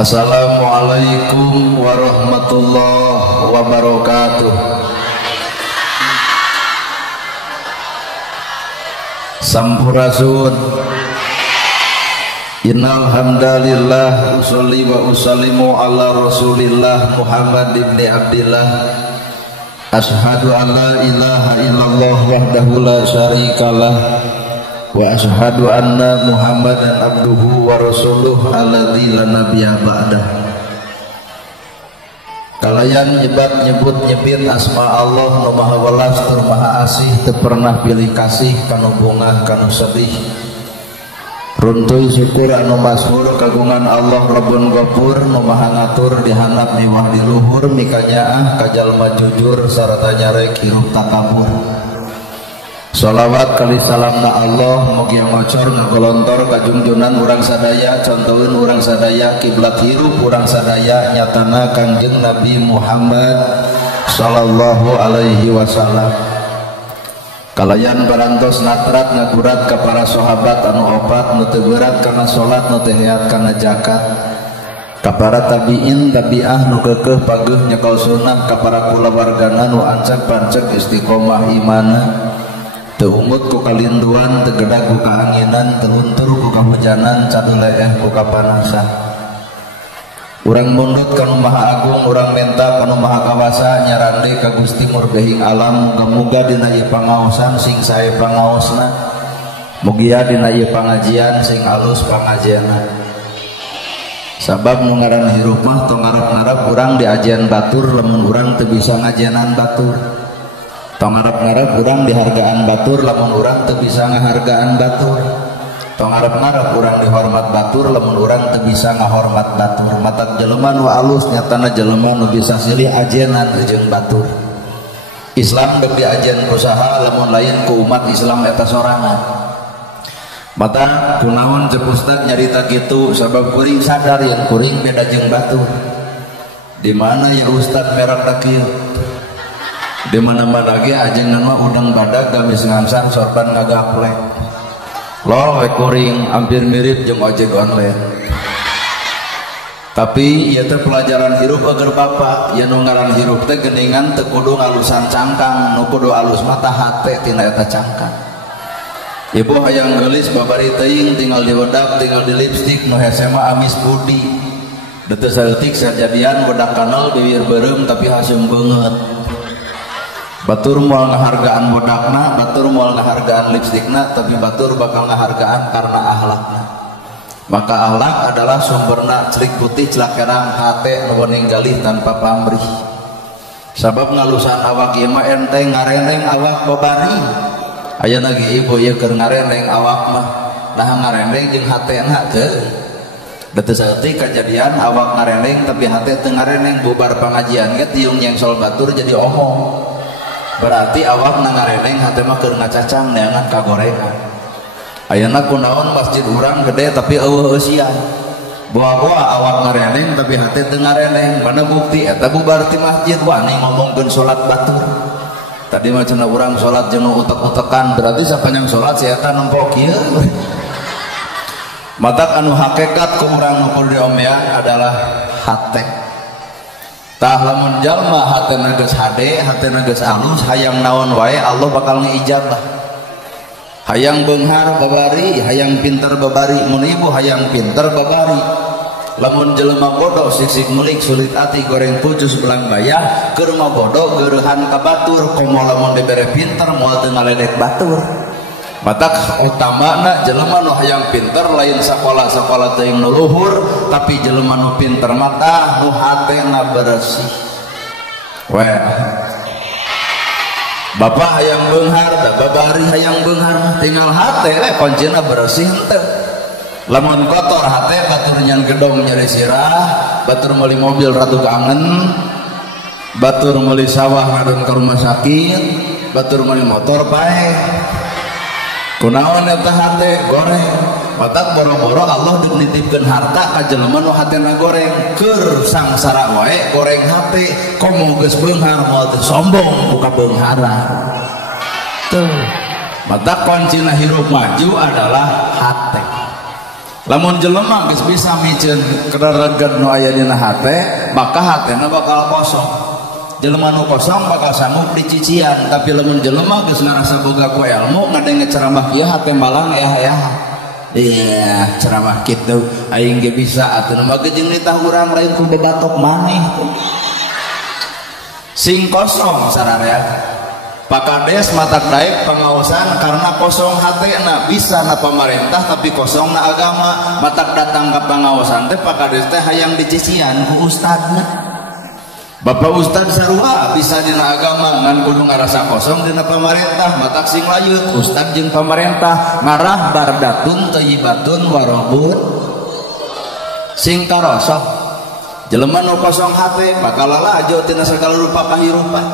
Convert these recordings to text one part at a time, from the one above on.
Assalamualaikum warahmatullahi wabarakatuh. Sampurasun. Innal hamdalillah usolli wa usallimu ala Rasulillah Muhammad ibni Abdillah. Ashhadu an la ilaha illallah wahdahu la syarikalah wa ashhadu anna Muhammadan abduhu wa rasuluh alladzi la nabiyya ba'dah. Kalayan nyebut nyebit asma Allah nu maha welas tur maha asih teu pernah pilih kasih kanu bungah kanu sedih. Runtuy syukur anu masyhur kagungan Allah Rabbun Ghafur nu maha ngatur dihandap miwah di luhur mikanyaah ka jalma jujur sarta nyarek hirup takabur. Sholawat kali salamna Allah mugi ngocor ngagolontor ka junjunan urang sadaya contoheun urang sadaya kiblat hirup urang sadaya nyatana Kangjeng Nabi Muhammad sallallahu alaihi wasallam. Kalayan barantos natrat ngagurat ka para sahabat anu opat nu teu berat kana salat nu teu niat kana zakat, ka para tabiin tabiah nu keukeuh pageus nyekel sunnah, ka para kulawargana nu ancak pancek istiqomah imanna, teu umut ku kalinduan, teu gedag ku kaanginan, teu luntur ku kahujanan, cadu leeh ku kapanasan. Urang mundut kanu maha agung, urang menta kanu maha kawasa, nyarande ka Gusti murbehing alam, muga-muga dina ieu pangaosan sing sae pangaosna, mugia dina ieu pangajian sing alus pangajianna. Sabab nu ngaran hirup mah tong ngarep-ngarep urang diajian batur lamun urang teu bisa ngajianan batur. Tong ngarep-ngarep urang dihargaan batur lamun urang teu bisa ngahargaan batur. Tong ngarep-ngarep urang dihormat batur lamun urang teu bisa ngahormat batur. Matak jelema nu alus nyatana jelema nu bisa silih ajenan jeung batur. Islam deuk diajean kusaha lamun lain ku umat Islam eta sorangan. Mata kunaon cek Ustad nyarita kitu sabab kuring sadar yang kuring beda jeung batur. Di mana ya Ustad merek kieu? Di mana-mana ge ajengan mah udang badag gamis ngansan sorban ngagaplek. Loh kuring hampir mirip jeung ojek online. Tapi ieu teh pelajaran hirup agar Bapak ya nu ngaran hirup teh geuningan teu kudu ngalusan cangkang, nu kudu alus mata hate tina eta cangkang. Ibu hayang geulis babari teuing tinggal diwedak tinggal di lipstik nu hese mah amis budi. Deut saeutik sajadian wedak kanal bibir beureum tapi haseum beungeut. Batur moal ngahargaan bodakna, batur moal ngahargaan lipstikna, tapi batur bakal ngahargaan karena akhlakna. Maka akhlak adalah sumberna celik putih celak kerang hate nu ninggalih tanpa pamrih. Sabab ngalusan awak ieu mah enteng ngareneng awak babari. Aya lagi ibu ieu keur ngareneng awak mah, nah ngareneng jeung hatena teu. Deut saeutik kajadian awak ngareneng tapi hate teu ngareneng bubar pangajian ge tiung nyengsol batur jadi omong. Berarti awak nangareneng hati mah keur ngacacang neangan kagorengan. Ayeuna kunaon masjid urang gede tapi eueuh eusian. Boa-boa awak ngareneng tapi hati teu ngareneng. Mana bukti eta bubar ti masjid wani ngomongkeun salat batur. Tadi mah cenah urang salat jeung utek-utekan berarti sapanjang salat si eta nempo kieu. Matak anu hakikat ku urang nu kudu diomean adalah hate. Tah lamun jalma hatena geus hade, hatena geus alus, hayang naon wae Allah bakal ngiijabah. Hayang beunghar babari, hayang pinter babari, mun ibu hayang pinter babari. Lamun jelema bodoh sik-sik mulik sulit ati goreng pucus belang bayah, keur mah bodoh geureuhan ka batur, komo lamun dibere pinter moal teu ngaledek batur. Matak utamana jelema nu hayang pinter lain sakola-sakola teuing nu luhur, tapi jelema nu pinter mata nu hatena bersih. Weh. Bapak hayang beunghar da babari hayang beunghar tinggal hate we kuncina bersih henteu. Lamun kotor hate batur nyan gedong nyari sirah, batur meuli mobil ratu kangen, batur meuli sawah ngadon ka rumah sakit, batur meuli motor bae. Kunaon eta hate goreng. Matak boro-boro Allah nitipkeun harta ka jelema nu hatena goreng. Keur sangsara wae goreng hate, komo geus beunghar moal teu sombong buka beungharan. Tuh. Matak kuncina hirup maju adalah hate. Lamun jelema geus bisa miceun kerereget nu aya dina hate, maka hatena bakal kosong. Jelema nu kosong bakal sanggup dicician, tapi lamun jelema geus ngarasa boga ku ilmu ngadenge ceramah kieu hate malang ya. Iya, ceramah kitu aing ge bisa atuh mah jeung nitah urang lain ku bebatok maneh. Sing kosong sararea. Pakades matak daek pengawasan karena kosong hatena bisa na pemerintah tapi kosong na agama. Matak datang ke pengawasan teh pakades teh hayang dicician ku ustadna. Bapak Ustad sarua bisa dina agama ngan kudu ngarasa kosong dina pemerintah. Matak sing layut Ustad jeung pemerintah ngarah bardatun thayyibatun warabun sing karosok. Jelema nu kosong hate bakal lalajo tina sagala rupa kahirupan.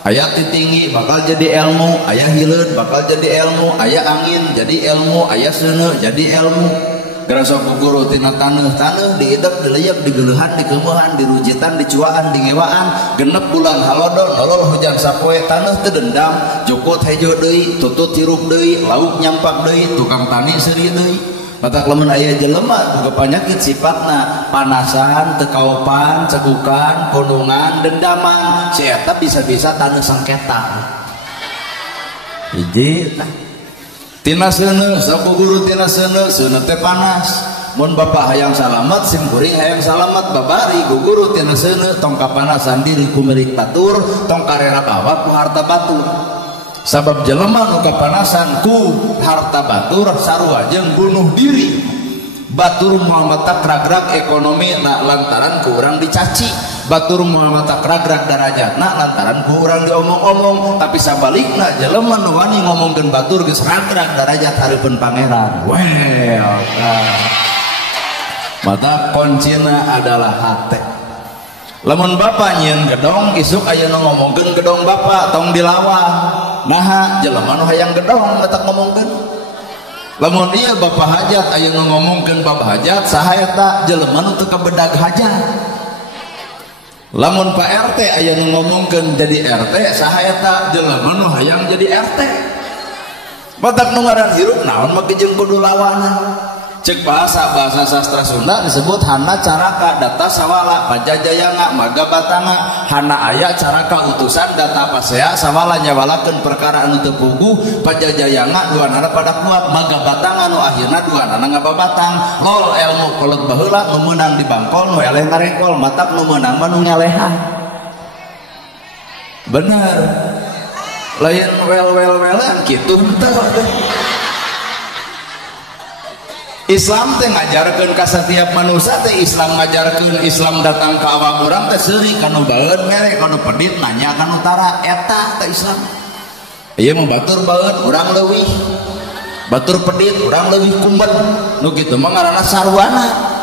Aya titinggi bakal jadi ilmu, aya hileud bakal jadi ilmu, aya angin jadi ilmu, aya seuneu jadi ilmu. Gerasa guguru tina taneuh diidep dileyep digeuleuhan dikeueuhan dirujitan dicuaan dingewaan genep bulan halodo nolol hujan sapoe taneuh teu dendam jukut hejo deui tutut hirup deui lauk nyampak deui tukang tani seuri deui. Matak lamun aya jelema boga panyakit sifatna panasan, teu kaopan, cegukan, punungan, dendaman, si eta bisa-bisa taneuh sengketa. Hiji tah. Tina seuneu, sok guru tina seuneu teh panas. Mun bapak hayang salamet, sim kuring hayang salamet, babari guguru tina seuneu tong kapanasan diri ku milik batur, tong karera bawa ku harta batur. Sabab jelema nu kapanasan ku harta batur sarua jeung bunuh diri. Batur moal mata kragrag ekonomi na lantaran ku urang dicaci. Batur moal mata kragrag darajatna lantaran ku urang diomong-omong. Tapi sabalikna jelema nu wani ngomongkeun batur geus ragrag darajat hareupeun pangeran. Well, mata kuncina adalah hate. Lamun bapak nyieun gedong isuk aya nu ngomongkeun gedong bapak tong dilawan. Naha jelema nu hayang gedong matak ngomongkeun. Lamun ieu bapak hajat aya nu ngomongkeun bapak hajat saha eta jelema nu teu kabedag hajat. Lamun Pak RT aya nu ngomongkeun jadi RT saha eta jelema nu hayang jadi RT. Matak nu ngaran hirup naon make jeung kudu lawanan. Cek bahasa sastra Sunda disebut hana caraka data sawala pajajayanga maga batanga. Hana aya caraka utusan data pasea sawala nyawalakeun perkara anu teu puguh pajajayanga duanana pada kuat maga batanga nu akhirna duanana ngababatang. Lol ilmu kolot baheula nu meunang di bangkol nu eleh ngarengkol matak nu meunang mah nu ngalehan. Bener. Lain wel-wel-welan kitu teh. Islam teh ngajarkeun ka setiap manusia teh Islam ngajarkeun Islam datang ka awak urang teh seuri kanu baeud mere kanu pedit nanya kanu utara eta teh Islam. Ieu mah batur baeud urang leuwih. Batur pedit urang leuwih kumbet. Nu kitu mah ngaranna sarwana.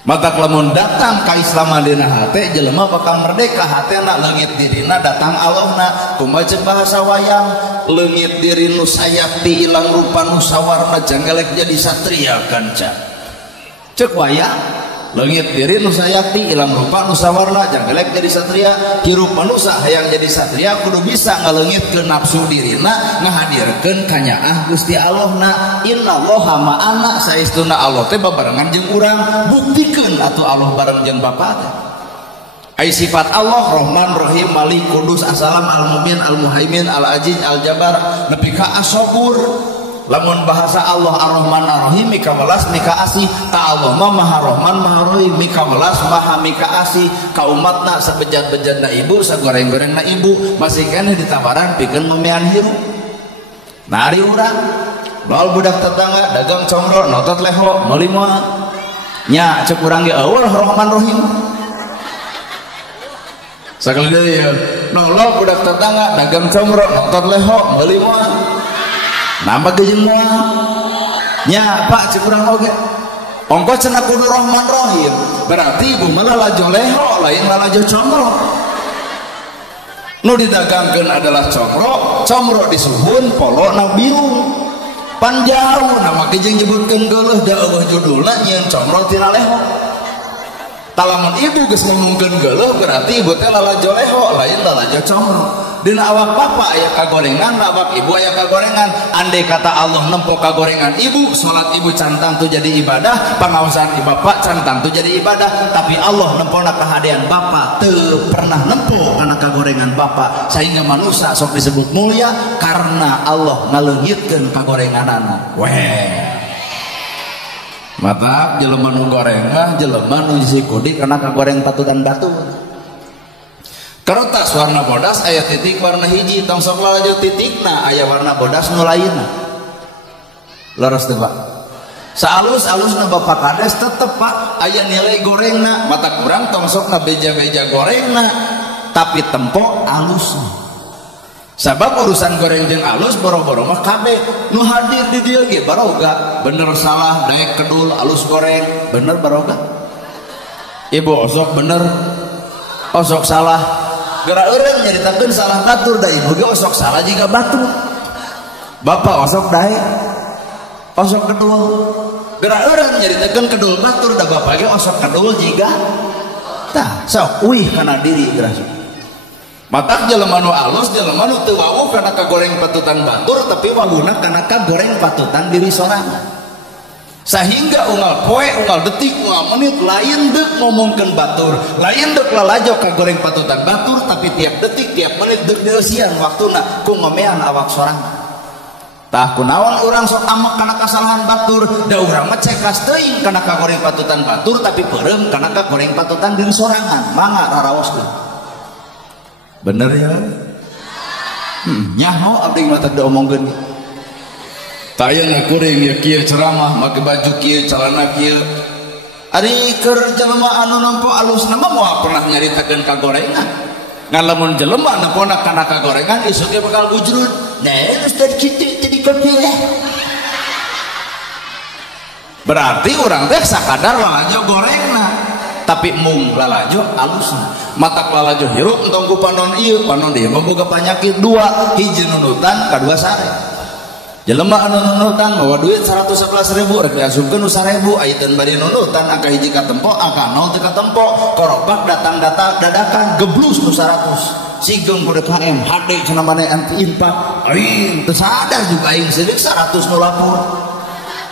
Matak lamun datang ka Islam dina hate jelema bakal merdeka hatena leungit dirina datang Allahna. Kumaha ceuk bahasa wayang leungit diri nu sayakti ilang rupa nu sawarna janggalek jadi satria kanca. Ceuk wayang leungit diri nu sayakti ilang rupa nu sawarna janggalek jadi satria. Hirup manusia hayang jadi satria kudu bisa ngaleungitkeun nafsu dirina ngahadirkeun kanyaah Gusti Allahna. Innallaha ma'ana saestuna Allah teh babarengan jeung urang. Buktikeun atuh Allah bareng jeung Bapa teh. Ai sifat Allah Rahman Rahim Malik Kudus Assalam Al-Mu'min Al-Muhaimin Al-Aziz Al-Jabar nepi ka As-Sabur. Lamun bahasa Allah Ar-Rahman Ar-Rahim mika welas mika asih ka Allah mah Maha Rahman Maha Rahim mika welas Maha mika asih ka umatna sabejat-bejatna ibu sagoreng-gorengna ibu masih keneh ditawaran pikeun memean hirup. Nah ari urang lol budak tetangga dagang congro notot leho meuli moal nya ceuk urang ge eueuh Rahman Rahim. Sakali deui nolol budak tetangga dagang congro notot leho meuli moal nambah gejeng moal nya Pak cek urang oge ongkos cenah kudu Rahman Rahim berarti ibu mah lalajo leho lain lalajo congro. Nu didagangkeun adalah congro disuhun polo na biru panjauh nama gejeng nyebutkeun geuleuh da eueuh judulna nyieun congro tina leho. Talamun ibu geus ngomongkeun geuleuh berarti ibu teh lalajo leho lain lalajo congro. dina awak bapak aya kagorengan, awak ibu aya kagorengan. Andai kata Allah nempo kagorengan ibu, salat ibu cantang tuh jadi ibadah, pangaosan ibu bapak cantang tuh jadi ibadah. Tapi Allah nempona kahadean bapak teu pernah nempo kana kagorengan bapak, sehingga manusia sok disebut mulia karena Allah ngaleungitkeun kagorenganana. Weh. Mata jelema nu goreng mah jelema nu hiji kudik kana kagoreng patutan batu. Karotas warna bodas aya titik warna hiji, tong sok lalajo titikna aya warna bodas nu lainna. Leres teh Pak. Saalus-alusna Bapak Kades tetep Pak aya nilai gorengna, mata kurang tong sok beja-beja gorengna tapi tempo alusna. Sabab urusan goreng jeung alus boro-boro mah kabeh nu hadir di dieu ge baroga. Bener salah daek kedul alus goreng, bener baroga. Ibu osok bener, osok salah. Geura eureun nyaritakeun salah batur da ibu ge osok salah jiga batur. Bapak osok daek, osok kedul. Geura eureun nyaritakeun kedul batur da bapak ge osok kedul jiga. Tah, sok uih kana diri geura. Matak jelema nu alus jelema nu teu wawuh kana kagoreng patutan batur tapi wawuhna kana kagoreng patutan diri sorangan. Sehingga unggal poe, unggal detik, unggal menit lain deuk ngomongkeun batur, lain deuk lalajo kagoreng patutan batur tapi tiap detik, tiap menit deuk dieusian waktuna ku ngomean awak sorangan. Tah kunaon urang sok amek kana kasalahan batur, da urang mah cekas teuing kana kagoreng patutan batur tapi peureum kana kagoreng patutan diri sorangan. Mangga raraoskeun. Bener ya? Nyaho abdi mah teu diomongkeun. Tayana kuring ya kieu ceramah make baju kieu calana kieu. Ari keur jelema anu nampo alusna mah moal pernah nyaritakeun kagorengan. Ngan lamun jelema nampona kana kagorengan isuk ge bakal gujrut. Nah, ustaz kitu jadi kepilih. Berarti urang teh sakadar lalajo gorengna. Tapi mung lalajo alusna. Matak lalajo hirup entong ku panon ieu panon dieu mah boga panyakit dua, hiji nunutan kadua sare. Jelema anu nunutan bawa duit 111.000 rek diasupkeun 1.000 ayeuna bari nunutan angka hiji katempo angka 0 teu katempo korobak datang dadakan geblus nu 100 sigeng ku DKM HD cenah maneh anti infak aing teu sadar juga aing seudeuk 100 nu lapor.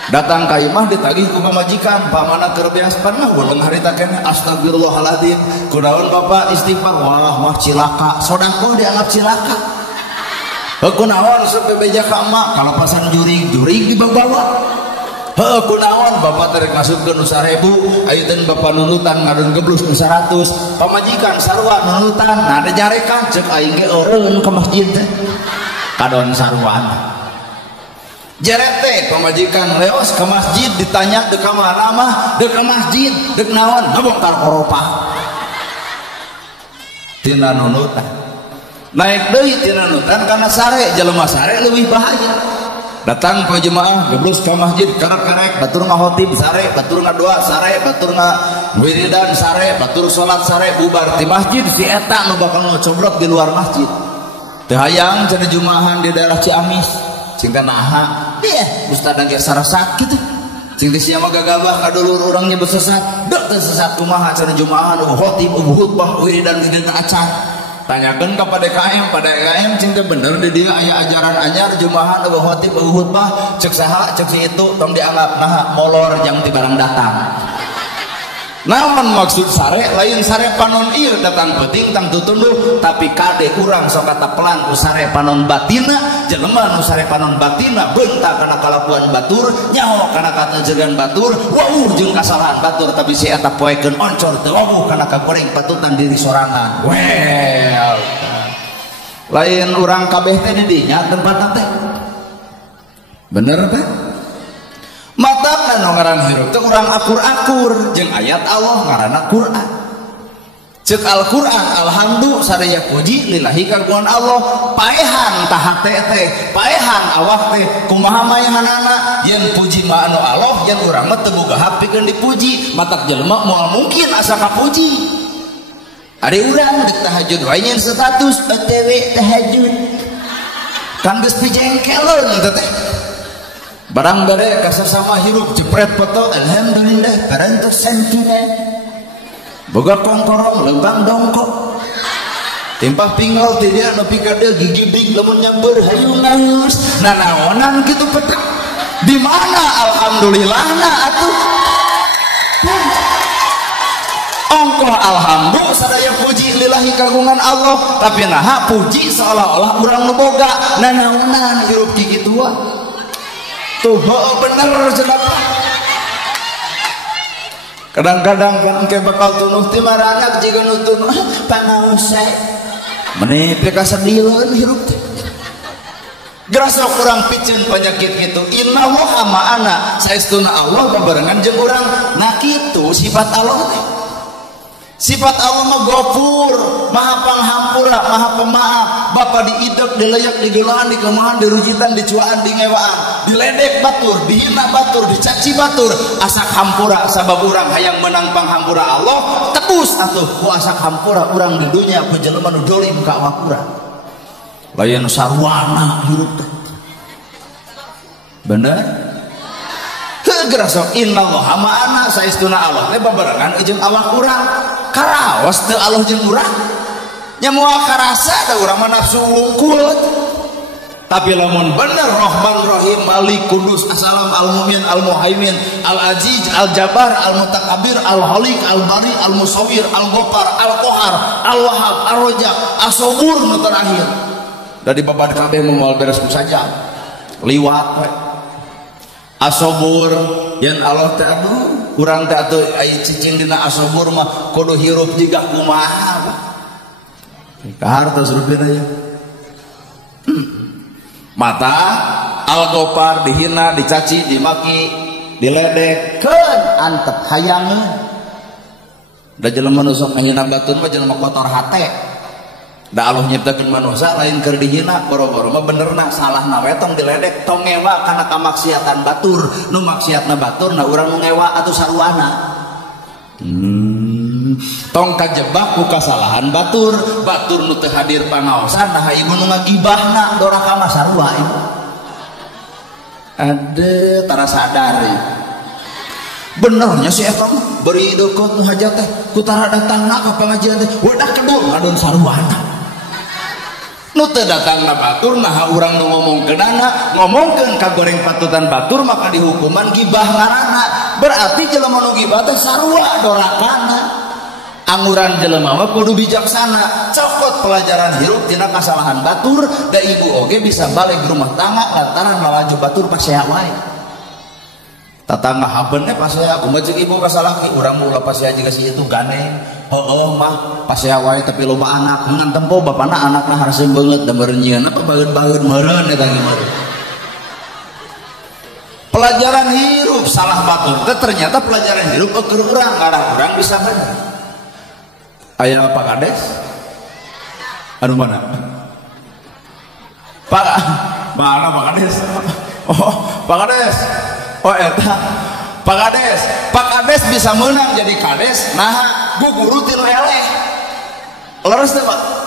Datang ka imah ditagih ku pamajikan, pamana keur beaspan mah ulang harita keneh astagfirullahaladzim. Kunaon Bapak istighfar? Wah mah cilaka. Sodaqoh dianggap cilaka. Heuh kunaon sok bebeja ka emak kalapasan jurig dibawa. Heuh kunaon Bapak terek masukkeun 1.000, ayeuna Bapak nunutan ngadon geblus 100. Pamajikan sarua nunutan, nah da jarekan ceuk aing ge eureun ka masjid teh. Kadon saruan. Jarete pemajikan leos ke masjid ditanya dek ka mana mah dek ka masjid dek naon ngabongkar koropah tina nunutan naik deui tina nunutan karena sare jelema sare leuwih bahaya. Datang ka jemaah geblus ka masjid karek-karek batur ngahotib sare batur ngadoa sare batur ngawiridan sare batur salat sare bubar ti masjid si eta nu bakal ngocobrok di luar masjid teu hayang cenah jumaahan di daerah Ciamis singka naha deh ustad ge sarasak kitu sing teh sia mah gagabah ka dulur urang nya besesat deuk teu sesat kumaha cenah jumaahan khotib khutbah wiridan acan tanyakeun ka DKM cing teh bener di dieu aya ajaran anyar jumaahan khotib khutbah ceuk saha ceuk si itu tong dianggap naha molor jang ti barang datang. Naon maksud sare lain sare panon ieu datang penting tang tutunduh tapi kade urang sok kataplan ku sare panon batina jelema nu sare panon batina beunta kana kalakuan batur nyaho kana katajegan batur wauh jeung kasalahan batur tapi si eta poekeun oncor teu wauh kana kagoreng patutan diri sorangan. Well lain urang kabeh teh di dinya tempatna teh bener teh mata nu ngaran hirup teh urang akur-akur jeung ayat Allah ngaranna Quran. Ceuk Al-Quran alhamdulillah sadaya puji lillahi kagungan Allah paehan tah teh paehan awak teh kumaha maehanana yen puji mah anu Allah yen urang mah teu boga hak pikeun dipuji matak jelema moal mungkin asa kapuji. Ari urang dek tahajud wae nyen status OTW tahajud kan geus pijengkeun teh barang dare kasasama hirup jepret foto alhamdulillah parantos santuna boga kongkorong lembang dongkok timpah tinggal tidak nepi ka dieu gigidik lamun nyamper hayu naeus nanaonan kitu petak di mana alhamdulillahna atuh ongkoh alhamdulillah sadaya puji lillahi kagungan Allah tapi naha puji seolah-olah urang nu boga nanaonan hirup kitu tuh bener cenah kadang-kadang kan ke bakal tunuh ti maranak jiga nu tunuh pangause meni pika sadileun hirup teh gerasa kurang picen penyakit gitu inna wa ma'ana saestuna Allah babarengan jeung urang nah kitu sifat Allah teh sifat Allah mah Ghafur maha panghampura maha pemaaf bapa diidek dileyak digeulaan dikemahan dirujitan dicuaan dingewaan diledek batur dihina batur dicaci batur asak hampura sabab urang hayang menang panghampura Allah tebus atuh ku asak hampura urang di dunya ku jelema nu dolim ka awak urang layan sarwana hirup bener gerasa innallaha ma'ana saestuna Allah teh babarengan jeung awak urang karaos teu Allah jeung urang nya moal karasa da urang mah nafsu wungkul tapi lamun bener Rahman Rahim Malik Kudus Assalam Al-Mu'min Al-Muhaimin Al-Aziz Al-Jabbar Al-Mutakabbir Al-Halik Al-Bari Al-Musawwir Al-Ghaffar Al-Qahar Al-Wahhab Ar-Razzaq As-Sabur nu terakhir dari babad kabeh moal beres saja liwat we As-Sabur yang Allah teh aduh urang teh atuh aya cicing dina As-Sabur mah kudu hirup jiga kumaha kahartos rupina ya mata Al-Ghaffar dihina dicaci dimaki diledek keun antep hayangeun da jelema nu sok ngahina batur mah jelema kotor hate da Allah nyiptakeun manusia lain keur dihina boro-boro mah benerna salahna we tong diledek tong ngewa kana kamaksiatan batur nu maksiatna batur na urang nu ngewa atuh saruana tong kajebak ku kasalahan batur nu teu hadir pangaosan nah ibu nu ngagibahna doraka mah sarua ibu ade tara sadar benernya si eta mah beri dekot nu hajat teh ku tara datangna ka pengajian teh wadah kedul ngadon saruana nu teu datangna batur nah urang nu ngomongkeunana ngomongkeun ka goreng patutan batur maka dihukuman gibah ngaranna berarti jelema nu gibah teh sarua dorakana anguran jelema mah kudu bijaksana cokot pelajaran hirup tina kasalahan batur da ibu oge bisa balik rumah tangga lantaran malaju batur pasea wae tatangga habeun pasea kumaha ceuk ibu kasalaki urang mula pasea jiga si itu gane heueuh mah pasea wae tapi loba anak ngan tempo bapana anakna hareuseum beungeut da meureun nyieun apa baeun-baeun meureun eta gimana pelajaran hirup salah batur teh ternyata pelajaran hirup keur urang ngarang urang bisa bener aya Pak Kades anu mana mana Pak Kades oh Pak Kades oh eta Pak Kades bisa menang jadi Kades nah guguru tinu eleh leres teh Pak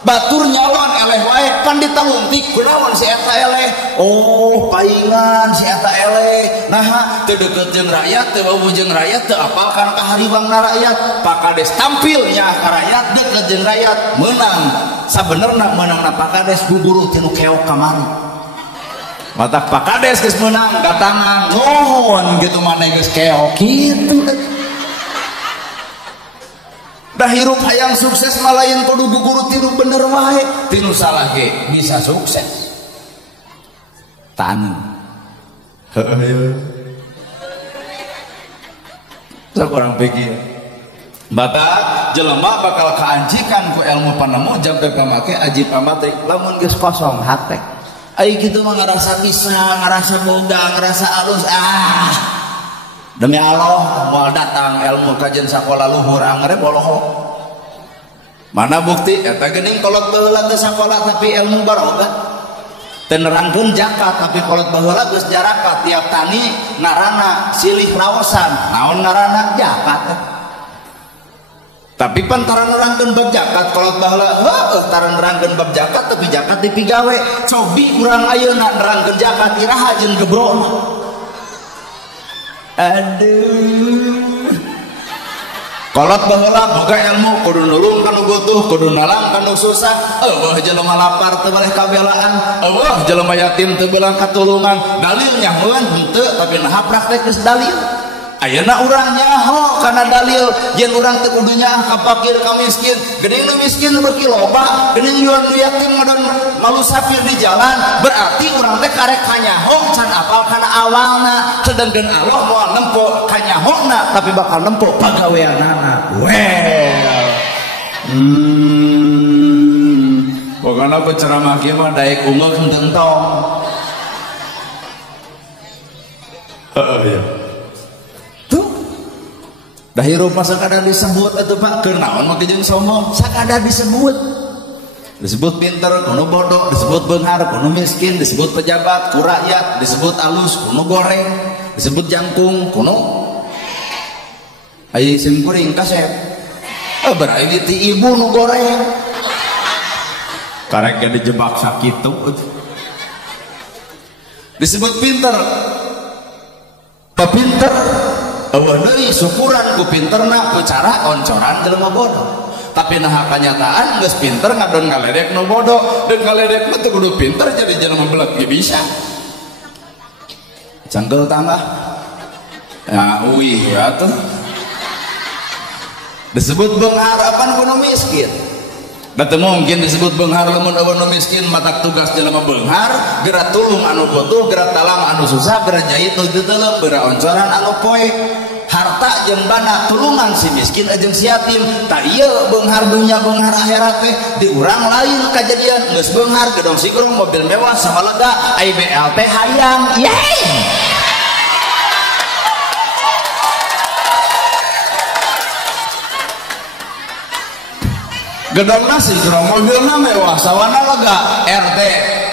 batur nyalon eleh wae kan ditaluntik kunaon si eta eleh oh paingan si eta eleh nah teu deukeut jeung rakyat teu bau jeung rakyat teu apal kana kahariwangna rakyat Pak Kades tampil nya ka rakyat deukeut jeung rakyat menang sabenerna menangna Pak Kades guguru tinu keok kamari mata Pak Kades geus menang datangan nuhun gitu maneh geus keok kitu dah hirup hayang sukses malayan kudu guguru tinu bener wae tinu salah ge bisa sukses tan heueuh sok urang pikir bata jelema bakal kaanjikan ku ilmu panemu jampe pamake aji pamate lamun geus kosong hate ai kitu mah ngarasa bisa ngarasa boga ngarasa alus demi Allah moal datang ilmu kajian sakola luhur angre bolohok mana bukti eta geuning kolot baheula teh sakola tapi ilmu baroga teu nerangkeun zakat tapi kolot baheula geus jarakat tiap tani narana silih raosan naon ngaranna zakat tapi pantaran nerangkeun bab zakat kolot baheula heuh tara nerangkeun bab zakat tapi zakat dipigawe cobi urang ayeuna nerangkeun zakat iraha jeung gebrona aduh kolot baheula boga ilmu kudu nulung kanu butuh kudu nalang kanu susah. Eueuh jelema lapar teu boleh kabelaan, eueuh jelema yatim teu beulah katulungan. Dalilnya meueun henteu tapi naha praktek geus dalil. Ayeuna urang nyaho kana dalil yen urang teu kudu nyaah ka fakir ka miskin. Geuning nu miskin beuki loba, geuning nu yatim ngadon malu sapir di jalan, berarti urang teh karek kanyaho can apal kana awalna. Sedengkeun Allah moal nempo kanyahona tapi bakal nempo pagaweanana. Pokoknya penceramah kieu mah daek ungeuk henteu tong. Ya. Tuh. Da hirup mah sakadar disebut atuh Pak, keur naon mah jeung sombong, sakadar disebut. Disebut pinter, kuno bodoh, disebut beunghar, kuno miskin, disebut pejabat, ku rakyat, disebut alus, kuno goreng, disebut jangkung, kuno ai sim kuring kasep. Berai ti ibu nu goreng. Karek ge dijebak sakitu. Disebut pinter. Papinter. Eueuh deui syukuran ku pinterna ku cara oncoran jelema bodoh. Tapi nah kenyataan geus pinter ngadon ngaledek nu bodoh, dan ngaledek mah teu kudu pinter jadi jelema beleg ge bisa. Canggel tambah. Ya uih atuh. Disebut beunghar apan kudu miskin. Da teu mungkin disebut beunghar lamun eueuh miskin matak tugas jelema beunghar, geura tulung anu butuh, geura talang anu susah, geura jahit nu teu teuleum, geura oncoran anu poe. Harta jeung bana tulungan si miskin jeung si yatim. Tah ieu beunghar dunya beunghar akhirat teh di urang lain kajadian geus beunghar gedong sigrong mobil mewah sama lega ai BLT hayang. Yeay. Gedong nasi sigrong mobilna mewah sawana lega RT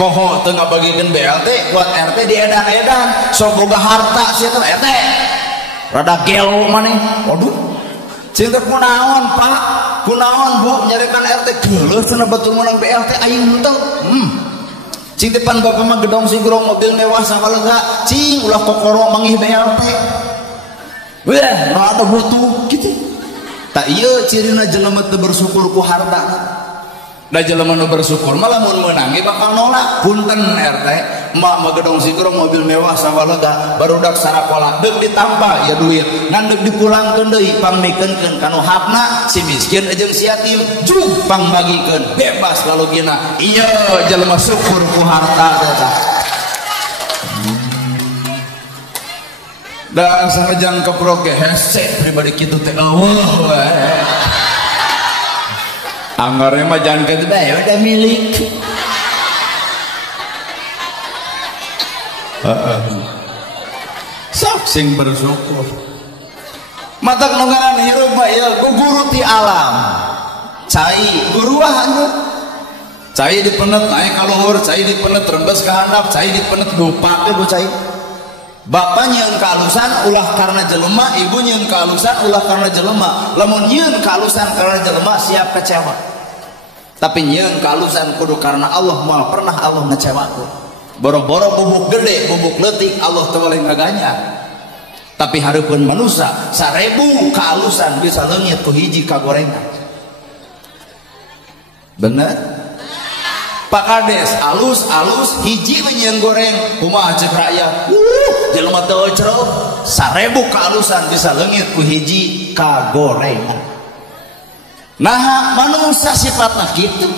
poho teu ngabagikeun BLT buat RT diedan-edan sok boga harta sia teh RT rada gelo maneh. Waduh cinta kunaon Pak, kunaon Bu nyarekan RT geuleuh cenah batur menang BLT aing henteu. Cintipan bapak mah gedong sigrong mobil mewah sama lega cing ulah kokoro manggih BLT. Weh rada butuh kitu. Tak ieu cirina jelema teu bersyukur ku hartana. Da jelema nu bersyukur mah lamun meunang ge bakal nolak. Punten RT, mak mah gedong sigrong mobil mewah sawalega barudak sarakola deuk ditampa ya duit ngan deuk dipulangkeun deui pangmikeunkeun kanu hapna si miskin jeung si yatim jug pangbagikeun bebas lalugina. Ieu jelema syukur ku harta eta. Da sareng keprok ge hese pribadi kitu teh eueuh we. Anggarnya mah jangan gitu deh, udah milik. Sok sing bersyukur. Matak nonggaran hirup mah ya guguru ti alam. Cai guruah anu. Cai dipenet naik ka luhur, cai dipenet rembes ka handap, cai dipenet lupa teh ku cai. Bapak nyieun kaalusan ulah karena jelema, ibu nyieun kaalusan ulah karena jelema. Lamun nyieun kaalusan karena jelema siap kecewa. Tapi nyieun kaalusan kudu karena Allah, moal pernah Allah ngecewakeun. Boro-boro bubuk gede, bubuk leutik Allah teu boleh ngaganya. Tapi hareupeun manusia 1000 kaalusan bisa leungit ku hiji kagorengan. Bener? Pak Kades alus hiji nyieun goreng kumaha ceuk rakyat. Jelema teu ecreuh 1000 kaalusan bisa leungit ku hiji kagorengan. Nah manusia sifatna kitu.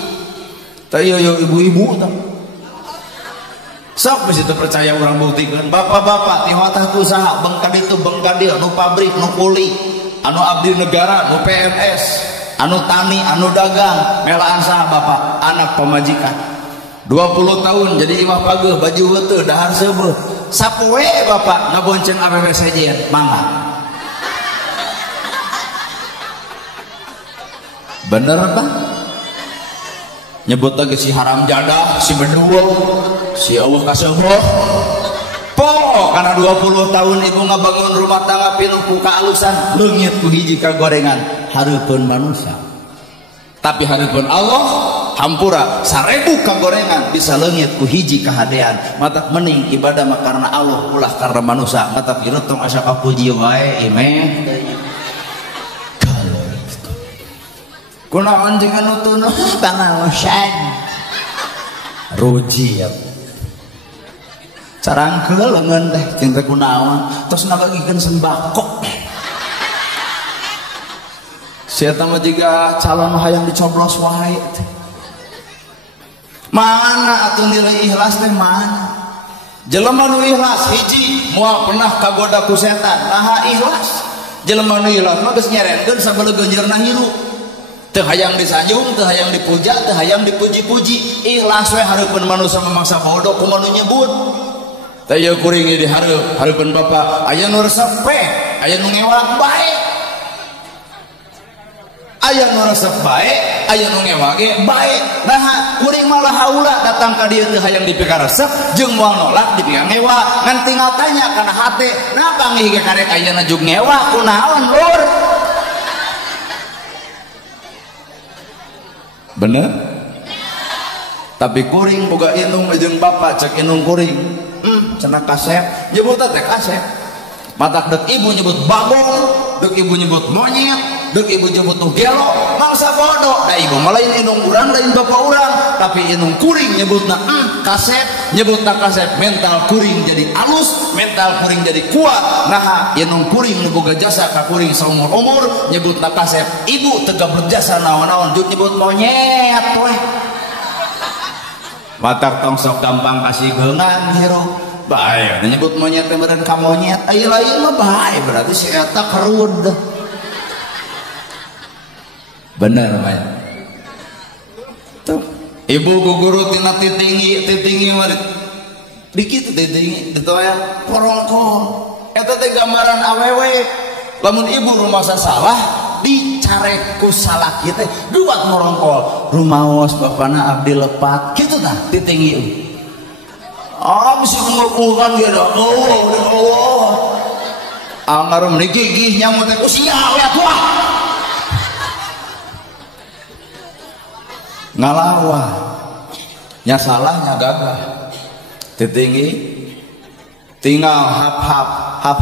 Tah yo ibu-ibu tah. Sok geus teu percaya urang buktikeun. Bapak-bapak ti watah ku saha beung ka ditu beung ka dieu nu pabrik nu kuli anu abdi negara nu PNS anu tani anu dagang melaan saha bapak anak pamajikan 20 tahun jadi imah pageuh baju weuteuh dahar seubeuh sapoe bapak ngabonceng awewe sejen mangga. Bener Bang? Nyebut lagi si haram jadah, si bedul, si Allah kaseuheuh. Po karena 20 tahun ibu ngabangun rumah tangga pinuh ku kaalusan leungit ku hiji kagorengan hareupeun manusia. Tapi hareupeun Allah hampura 1000 kagorengan bisa leungit ku hiji kahadean. Matak mending ibadah mah karena Allah ulah karena manusia. Matak ieu tong asa kapuji wae imeh. kunaon jeung anu teu pangaosan ruji ya carangkeul leungeun teh jeung teh kunaon tos nabagikeun sembako sia teh mah jiga calon hayang dicoblos wae teh mana atuh nilai ikhlas teh mana jelema nu ikhlas hiji moal pernah kagoda ku setan naha ikhlas jelema nu ikhlas mah geus nyerenkeun sabeuleum geunjeurna hirup teu hayang disanjung teu hayang dipuja teu hayang dipuji-puji ikhlas we hareupeun manusia memaksa bodoh kumaha nu nyebut teh ieu kuring ieu dihareup hareupeun bapa aya nu resep aya nu ngewak bae aya nu resep bae aya nu ngewak ge bae nah kuring malah haula datang ka dieu teu hayang dipika resep jeung moal nolak dipika ngewak ngan tinggal tanya kana hate nah panggih ge karek ayeuna jug ngewak kunaon lur bener tapi kuring boga indung jeung bapak cek indung kuring cenah kasep nyebut teh kasep matak dek ibu nyebut bagong dek ibu nyebut monyet dek ibu nyebut tuh gelo mangsa bodoh da ibu malah indung urang lain bapak urang tapi indung kuring nyebutna kasep nyebutna kasep mental kuring jadi alus mental kuring jadi kuat nah indung kuring nu boga jasa ka kuring saumur umur nyebutna kasep ibu teu berjasa naon-naon juk nyebut monyet we matak tong sok gampang kasih geungan hirup bae nyebut monyet teh meureun ka monyet aya lain mah bae berarti si eta kerud bener mah tuh ibu guguru tina titinggi mah dikit titinggi ditoya porongkol eta teh gambaran awewe lamun ibu rumah salah dicarek ku salaki teh duat morongkol rumaos bapana abdi lepat kitu tah titinggi bisa mengukuhkan gitu ngarum gigih nyamuk teh usia lihat wah ngalawa nya salah nya gagah titinggi tinggal hap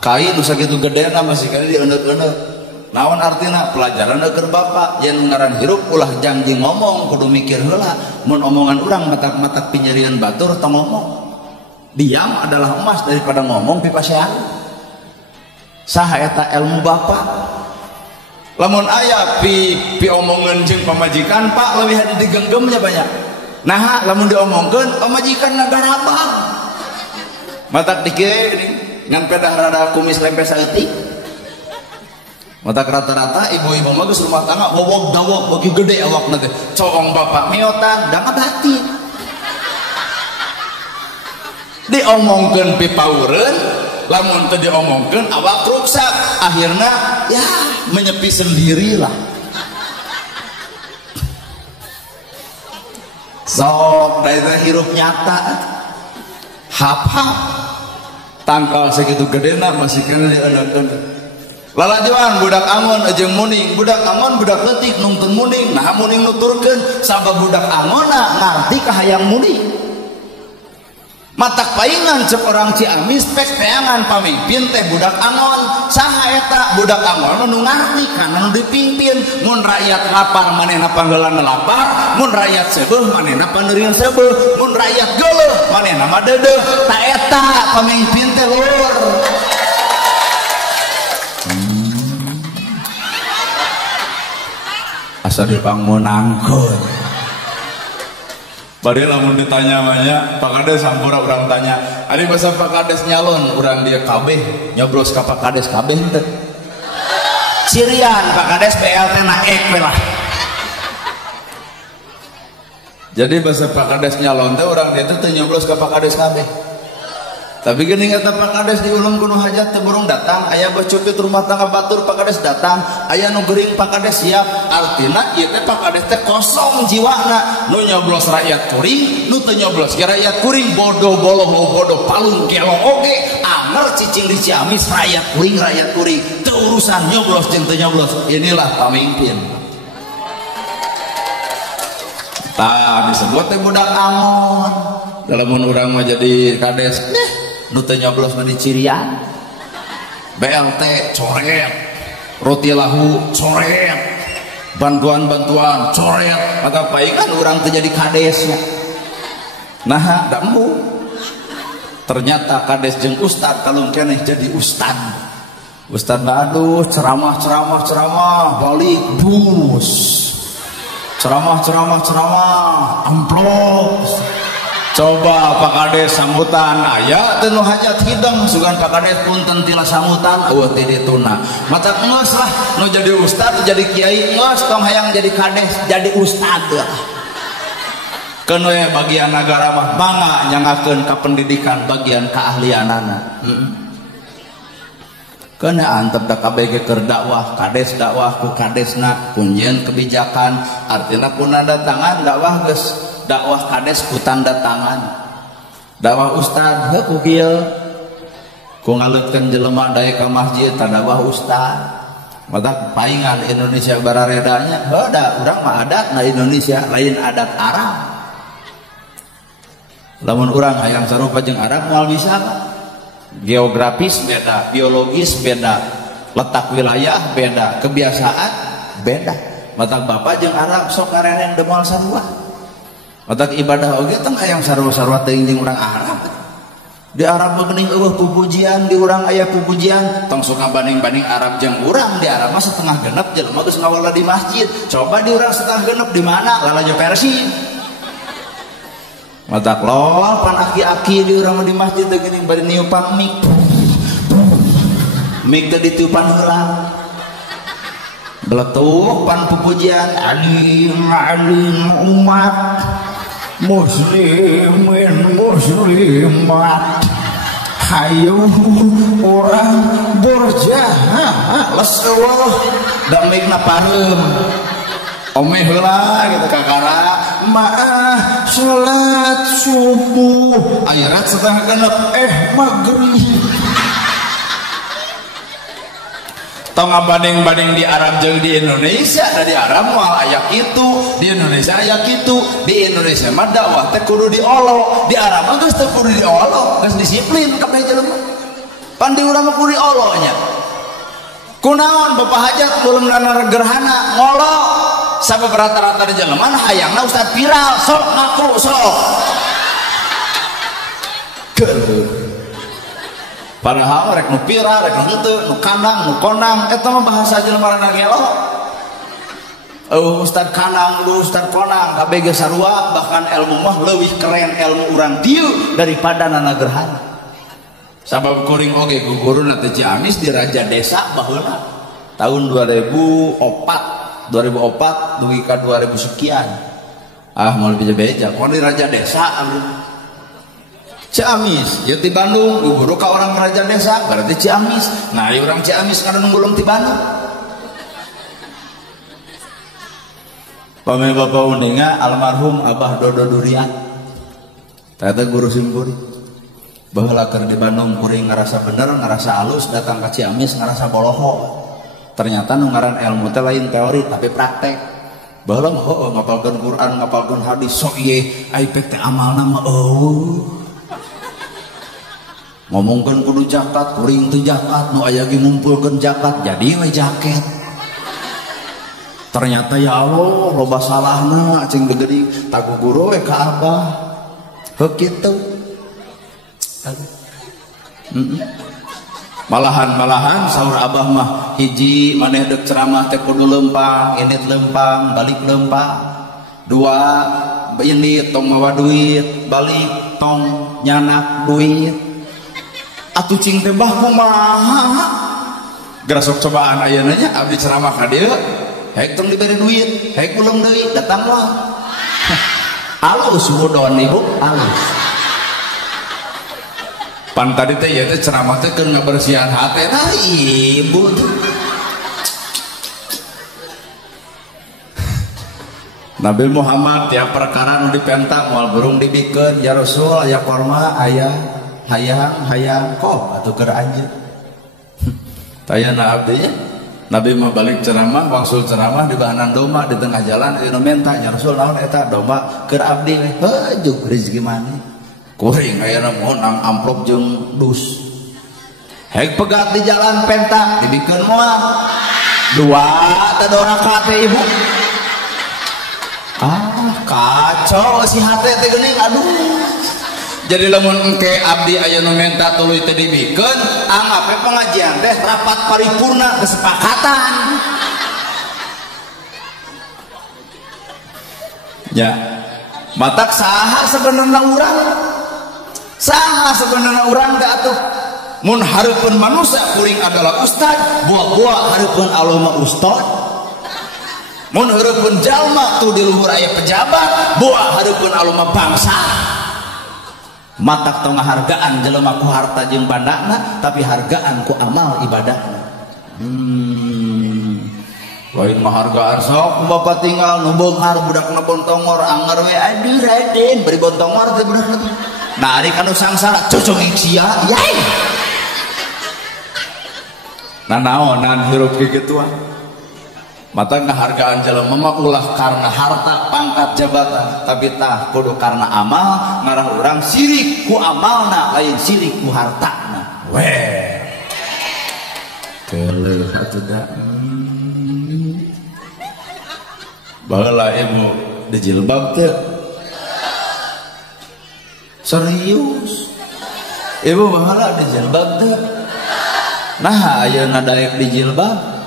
kain nu sakitu gedena masih kali dieuneuk-euneuk naon artina pelajaran keur bapak yen ngaran hirup ulah janji ngomong kudu mikir heula mun omongan urang matak-matak pinyerian batur tong ngomong diam adalah emas daripada ngomong pipasean saha eta ilmu bapak lamun aya pi omongeun jeung pamajikan pak leuwih hade digenggemnya banyak nah lamun diomongkeun pamajikan ngagarabang matak dikeu ngan pedah rada kumis lempes saeutik mata rata-rata ibu-ibu mah geus rumah tangga wowog dawog bagi gede awakna teh cowong bapak miotan da ngabati diomongkeun pipaureun lamun teu diomongkeun awak ruksak akhirna ya menyepi sendirilah sok da eta hirup nyata hap-hap tangkal sakitu gedena masih kena dieuneuk-euneuk lalajuan budak angon jeung muning budak angon budak leutik nungtun muning nah muning nuturkeun sabab budak angonna ngarti ka hayang muning matak paingan cek orang Ciamis pek peangan pamimpin teh budak angon saha eta budak angon nu ngarti kana nu dipimpin mun rakyat lapar manehna panggeulana lapar mun rakyat seueuh manehna paneureun seueuh mun rakyat geuleuh manehna mah deudeuh ta eta pamimpin teh lur asa dipangmunangkeun bari lamun ditanya banyak Pak Kades sampura urang tanya ari basa Pak Kades nyalon urang dia kabeh nyoblos ka Pak Kades kabeh teh cirian Pak Kades BLT naik we lah jadi basa Pak Kades nyalon teh urang dia teh nyoblos ka Pak Kades kabeh tapi geuning eta Pak Kades diulung kuno hajat teh burung datang aya bacupit rumah tangga batur Pak Kades datang aya nu geuring Pak Kades siap artina ieu teh Pak Kades teh kosong jiwana nu nyoblos rakyat kuring nu teu nyoblos ge rakyat kuring bodoh boloh bodoh palung gelo oge amer cicing di Ciamis rakyat kuring teu urusan nyoblos jeung teu nyoblos inilah pamimpin tah disebut teh budak angon dalam urang mah jadi kades nu teu nyoblos mah dicirian BLT coret roti lahu coret bantuan coret maka paingan orang terjadi kadesnya nah dambu ternyata kades jeung ustad kalau keneh jadi ustad aduh ceramah balik bus ceramah amplop coba Pak Kades sambutan aya teu nu hajat hidang sugan Pak Kades punten tila sambutan eueuh ti dituna mata geus lah nu jadi ustad jadi kiai geus tong hayang jadi kades jadi ustad keun we bagian nagara mah bangga nyangakeun ka pendidikan bagian keahlianana keun antep da KBG keur dakwah kades dakwah ku kadesna punjeun kebijakan artina pun ada tangan dakwah geus dakwah kades ku tanda tangan dakwah ustad heuh ku kieu ku ngaleutkeun jelema daek ka masjid dakwah ustad mata paingan Indonesia bararedanya heuh da urang mah adat na Indonesia lain adat Arab lamun urang hayang sarupa jeung Arab moal bisa geografis beda biologis beda letak wilayah beda kebiasaan beda mata bapak jeung Arab sok kareneng teu moal sarua otak ibadah oge tong hayang sarua-sarua teuing jeung urang Arab. Di Arab mah geuning eueuh pupujian, di urang aya pupujian, tong suka banding-banding Arab jeung urang. Di Arab mah setengah genep jelema geus ngawala di masjid. Coba di urang setengah genep di mana? Lalajo Persi. Matak lol pan aki-aki di urang di masjid teh geuning bari niupan mik. Mik teh ditiupan heula. Beletuk pan pupujian alim umat muslimin muslimat hayu orang berjahat leseueuh da migna pareum omeh heula gitu kakara maah salat subuh ayat setengah genep maghrib tong ngabanding-banding di Arab jeung di Indonesia dari Arab moal aya kitu di Indonesia aya kitu di Indonesia mah dakwah teh kudu diolo di Arab mah geus teu kudu diolo geus disiplin kabeh jelema pan di urang mah kudu diolo nya kunaon bapak hajat belum nana gerhana ngolo sabab rata-rata di jelema hayangna ustad viral sok ngaku sok padahal rek nu pira rek nu henteu nu kanang nu konang eta mah bahasa jelema rana gelo ustad kanang lu ustad konang kabeh sarua bahkan ilmu mah leuwih keren ilmu urang dieu daripada nana gerhana sabab kuring oge ku guruna teh Ciamis di Raja Desa baheula tahun 2004 dugi ka 2000 sekian moal beja-beja kon di Raja Desa Ciamis, ya di Bandung, guru ka orang Raja Desa, berarti Ciamis. Nah, orang Ciamis karena nunggulung di Bandung. Pameh bapak uninga almarhum Abah Dodo Durian. Ternyata guru simpuri. Baheula keur di Bandung kuring ngarasa bener, ngarasa halus, datang ke Ciamis ngarasa boloho. Ternyata nu ngaran ilmu teh lain teori tapi praktek. Baheula mah heueuh ngapalkeun Quran, ngapalkeun hadis, sok ieu ai teh amalna mah ngomongkan kudu zakat kuring teu zakat nu aya ge ngumpulkeun zakat jadi we jaket ternyata ya Allah loba salahna cing geuning tagu guru we ka Abah heuh kitu malahan saur Abah mah hiji maneh deuk ceramah teh kudu lempang init lempang balik lempang dua init tong mawa duit balik tong nyanak duit atuh cing teh bah kumaha geura sok cobaan ayeuna nya abdi ceramah ka dieu haek tong dibere duit haek ulang deui datang wae alus wudon ibu alus pan tadi teh ieu teh ceramah teh keur ngabersihan hate nah ibu Nabi Muhammad tiap perkara nu dipenta moal burung dibikeun ya Rasul aya korma aya hayang kok atau keur anjeun tayana abdi Nabi mah balik ceramah wangsul ceramah di bahanan domba di tengah jalan anu menta nya Rasul naon eta domba keur abdi we heuh rezeki maneh kuring aya monang amplop jeung dus haek pegat di jalan penta dibikeun moal dua rakaat ibu. Kacau si hati teh geuning, aduh. Jadi lamun engke abdi aya nu menta tuluy teu dibikeun, anggap pengajian teh rapat paripurna kesepakatan. Ya, matak saha sebenarnya urang? Saha sebenarnya urang teh atuh? Mun hareupeun manusia kuring adalah ustad, buah-buah hareupeun Allah mah ustad. Mun hareupeun jalma tuh di luhur aya pejabat, buah hareupeun Allah mah bangsa. Matak tong hargaan jelema ku harta jeung bandana, tapi hargaan ku amal ibadahna. Lain mah hargaan sok bapak tinggal nu beunghar budakna bontongor anggar we aduh Raden bari bontongor teh bener leuwih. Nah ari anu sangsara cocok sia yai. Nah naonan hirup kigituan. Mata ngahargaan jelema mah ulah karena harta pangkat jabatan, tapi tah kudu karena amal. Ngarang urang sirik ku amalna lain sirik ku hartana. Weh keleuh atuh da. Baheula ilmu di jilbab teh serius ibu baheula di jilbab teh nah ayeuna daek di jilbab.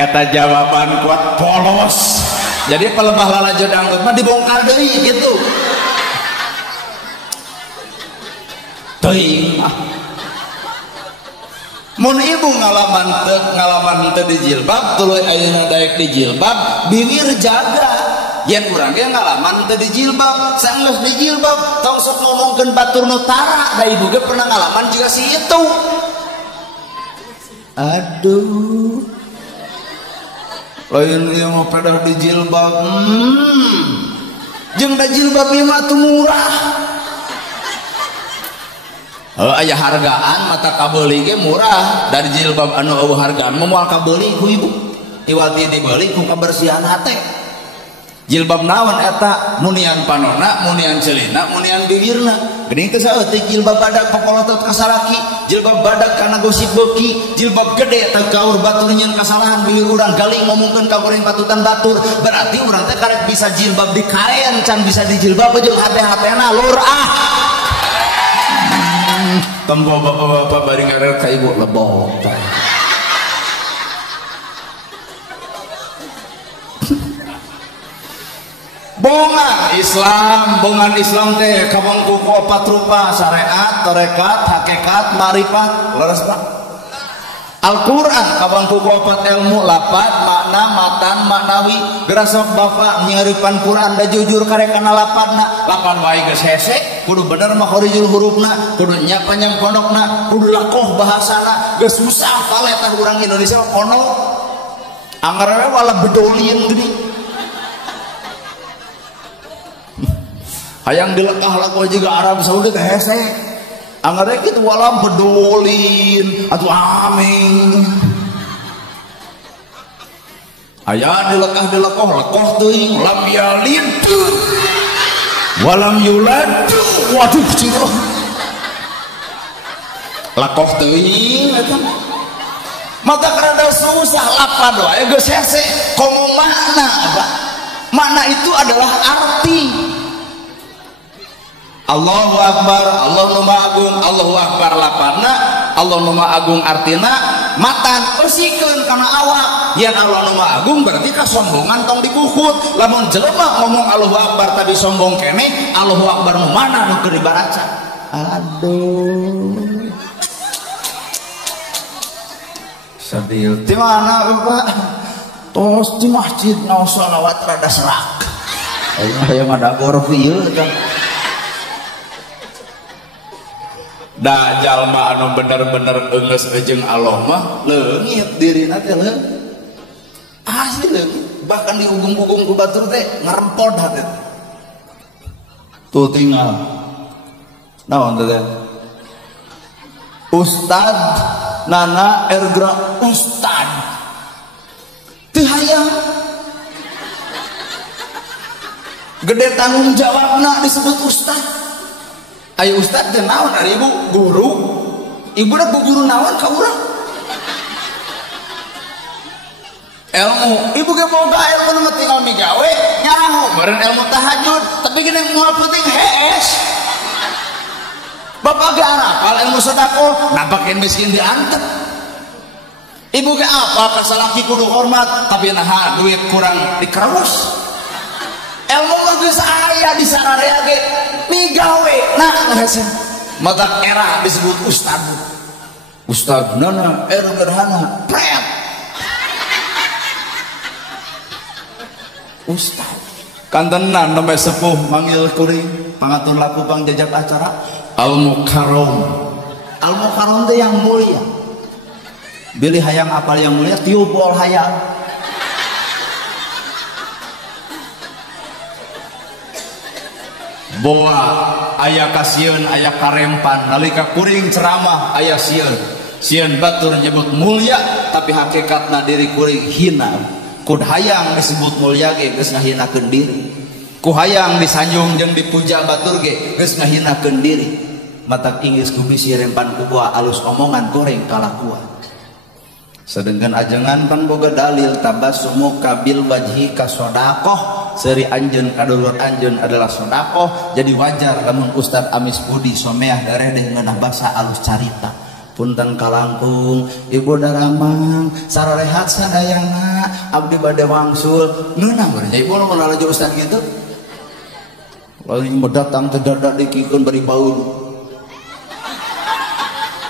Eta jawaban kuat polos. Jadi pelebah lalajo dangdut mah dibongkar deui gitu. Teuing mah. Mun ibu ngalaman teu di jilbab, tuluy ayeuna daek di jilbab, bingir jaga. Yen urang ge ngalaman teu di jilbab, saenggeus di jilbab tong sok ngomongkeun batur nu tara, da ibu ge pernah ngalaman juga si itu. Aduh. Lain ieu mah pedah di jilbab. Jeung da jilbab ieu mah teu murah. Aya hargaan mata kabeuli ge murah dari jilbab anu eueuh hargaan moal kabeuli ku ibu. Iwati dibeli ku kabersihan hate. Jilbab naon eta? Munian panonna, munian celina, munian bibirna. Geuning teh saeutik jilbab badak papolotot ka salaki, jilbab badak kana gosip beuki, jilbab gede teh gaur batur nyeun kasalahan bibir urang galing ngomongkeun ka goreng patutan batur. Berarti urang teh karek bisa jilbab di kaen can bisa di jilbab jeung hate-hatena lur ah. Tempo bapak-bapak bari ngarer ka ibu lebok. Bongan Islam teh kabangku ku opat rupa syariat, tarekat, hakikat, marifat, leres Pak. Al-Qur'an kabangku ku opat ilmu, lafaz, makna, matan, maknawi. Gerasok Bapak nyaripan Quran da jujur karek kana lafazna. Lapan wae geus hese, kudu bener makhorijul hurufna, kudu nya panjang pondokna, kudu lakoh bahasana. Geus susah tale tah urang Indonesia kono. Anggar we wala bedolieun geuning. Hayang dilekah laku juga Arab Saudi teh hese. Anggarnya gitu walam bedolin atau amin. Hayang dilekah lekoh teuing lam yalid walam yulad. Waduh ciro. Lakoh teuing eta. Mata karada susah lapad wae geus hese. Komo makna apa? Makna itu adalah arti. Allahu Akbar, Allah nu Maha Agung, Allahu Akbar lapanna, Allah nu Maha Agung artina, matan persikeun kana awak. Yen Allah nu Maha Agung berarti kasombongan tong dikukut. Lamun jelema ngomong Allahu Akbar tadi sombong kene, Allahu Akbar nu mana nu keur dibaraca? Aduh. Sadil ti mana Bapak? Tos di masjid naos shalawat rada serak. Aya mah dagor ieu tah. Da jalma anu bener-bener eungeus jeung Allah mah leungit dirina teh leung. Asli leungit, bahkan di ugung-ugung ku batur teh ngarempod hate. Tuh tinggal. Naon teh? Ustad Nana Ergra Ustad. Teu hayang. Gede tanggung jawabna disebut ustad. Ayo ustad teh naon ari ibu? Guru. ibu udah guru naon ka urang ilmu ibu ge boga ilmu nu tinggal migawe nyaho beureun ilmu tahajud tapi gini moal penting hees bapak ge arapal ilmu sedekah nampakeun miskin diantep ibu ge apa kasalaki kudu hormat tapi nah duit kurang dikerus ilmu geus aya di sararea ge migawe nah hese mata era disebut ustad nana era gerhana pret ustad kantenan nembe sepuh manggil kuring pangatur laku pangjajak acara al-mukarram teh yang mulia bilih hayang apal yang mulia tiupol hayang boa aya kasieun aya karempan nalika kuring ceramah aya sieun batur nyebut mulia tapi hakikatna diri kuring hina kud hayang disebut mulia ge geus ngahinakeun diri ku hayang disanjung jeung dipuja batur ge geus ngahinakeun diri matak inggis ku bisi rempan ku boa alus omongan goreng kalakuan sedengkeun ajengan pan boga dalil tabassumu kabil wajhi kasodaqoh seri anjeun kadulur anjeun adalah sedekah jadi wajar lamun Ustad Amis Budi someah daredeh ngeunah basa alus carita punten kalangkung ibu daramang sararehat sadayana abdi bade wangsul neunang bari ibu lamun laju Ustad kitu lalu mendatang teh dadak dikikeun bari baun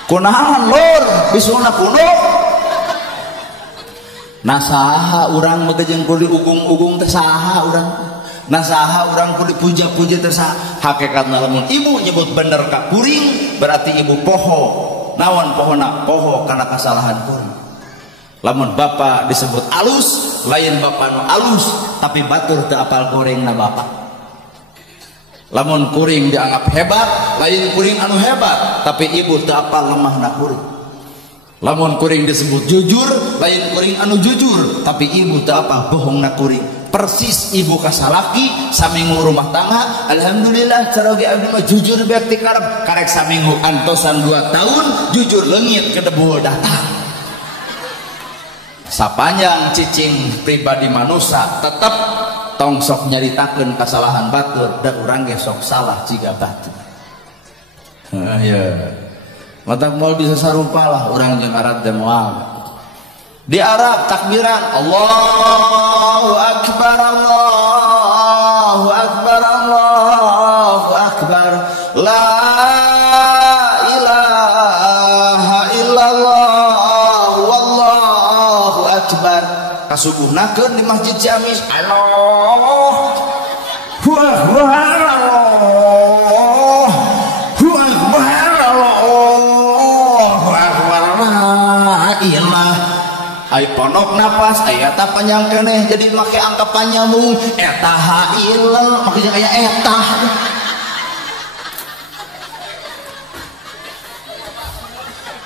kunaon lur bisuna kuno nasaha urang mah jeung kudu ugung-ugung teh saha urang nasaha urang kudu puja-puja teh saha hakikatna lamun ibu nyebut bener ka kuring berarti ibu poho naon pohona poho kana kasalahan kuring lamun bapa disebut alus lain bapa nu alus tapi batur teu apal gorengna bapa lamun kuring dianggap hebat lain kuring anu hebat tapi ibu teu apal lemahna kuring lamun kuring disebut jujur lain kuring anu jujur tapi ibu teu apa bohongna kuring persis ibu kasalaki saminggu rumah tangga alhamdulillah caroge abdi mah jujur beak ti karep karek saminggu antosan 2 tahun jujur leungit ke debu datang sapanjang cicing pribadi manusia tetep tong sok nyaritakeun kasalahan batur da urang ge sok salah jiga batur ya mata moal bisa sarupa lah orang jeung Arab dan moal di Arab takbiran Allahu Akbar Allahu Akbar Allahu Akbar la ilaha illallah wallahu akbar kasubuhnakeun di Masjid Jamis Allah ai ponok napas aya eta panjang keneh jadi make angka panyambung eta hail makanya aya eta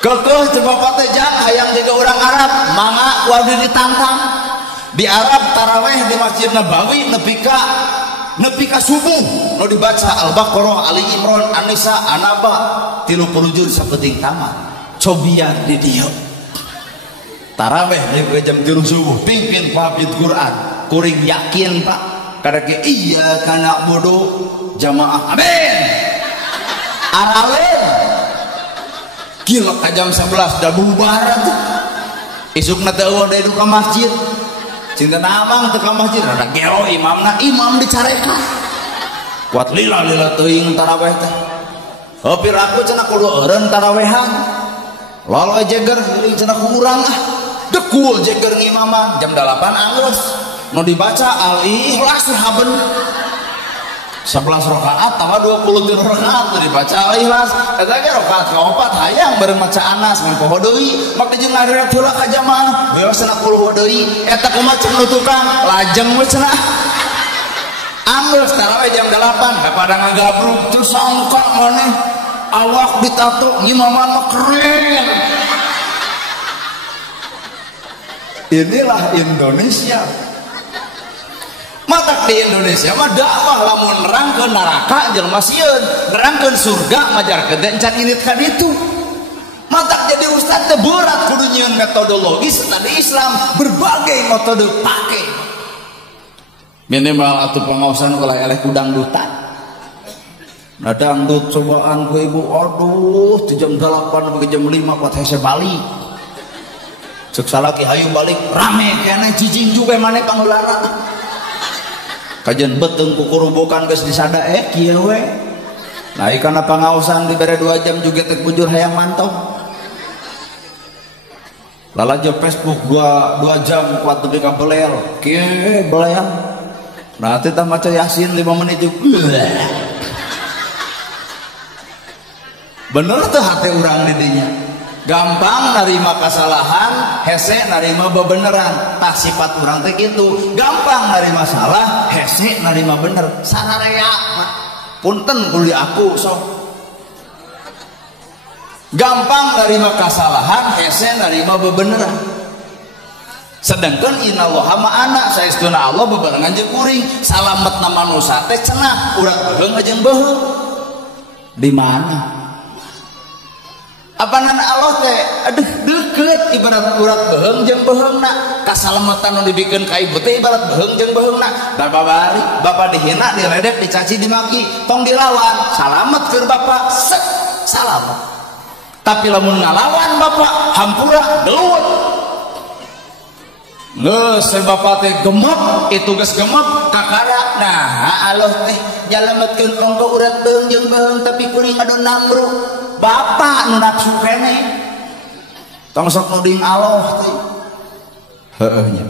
kekeuh coba patejang hayang juga orang Arab mangga wadi ditantang di Arab taraweh di Masjid Nabawi nepi ka subuh nu dibaca Al-Baqarah Ali Imran An-Nisa An-Naba 30 juz sapeting tamat cobian di dieu taraweh di jam 3 subuh pimpin hafid Quran kuring yakin Pak kadake iya kana bodoh jamaah amin arawen gila ka jam 11 dah bubar tuh isukna teh eueuh da ka masjid cinta namang teh ka masjid ada gero imam dicarekan kuat lila teuing taraweh teh heupi raku cenah kudu eureun tarawehan lolo jeger cenah kurang dekul jeger ngimaman jam 8 anggus nu dibaca Al-Ikhlas haben 11 rakaat tambah 23 rakaat nu dibaca Al-Ikhlas eta ge rakaat kaopat hayang bareng maca Anas ngan poho deui mak dijeng ngarerat heula ka jamaah we cenah puluh deui eta kumaha cek nutukan lajeng we cenah anggus tarawih jam 8 pada ngagabruk terus sangka maneh awak ditato ngimaman mah keren. Inilah Indonesia. Matak di Indonesia mah dakwah lamun nerangkeun neraka jelema sieun, nerangkeun surga ngajarkeun teh encan init ka ditu. jadi ustaz teh berat kudu nyieun metodologi tadi Islam berbagai metode pakai minimal atuh pengaosan ulah eleh ku dangdutan nah dangdut cobaan ku ibu aduh di jam 8 sampai jam 5 kuat hese balik cek salaki hayu balik rame kena jijing juga mana pangulara kajian beteng kukurubukan geus disada kieu we nah ikan pangaosan dibere 2 jam juga tek bujur hayang mantong lalajo Facebook 2 jam kuat tepi ka belel kieu belel nah teh tah maca Yasin 5 menit juga bener tuh hati orang didinya gampang narima kesalahan hese narima bebeneran tak sifat orang teh gitu gampang narima salah hese narima bener sararea punten kuliah aku sok gampang narima kesalahan hese narima bebeneran sedangkan innallaha ma'ana saestuna Allah bebarengan jeung kuring salametna manusia teh cenah urat beheung jeung beheung di mana apana Allah teh aduh deukeut ibarat urat beheung jeung beheungna kasalamatan nu dibikeun ka ibu teh ibarat beheung jeung beheungna da babari bapa dihina diledek dicaci dimaki tong dilawan salamet keur bapa salamet tapi lamun ngalawan bapa hampura gelut geus bapa teh gemep itu geus gemep kakara nah Allah teh jalametkeun ongko urat beheung jeung beheung tapi kuring ado namru bapak nu nafsu kene tong sok nuding Allah teh heueuh nya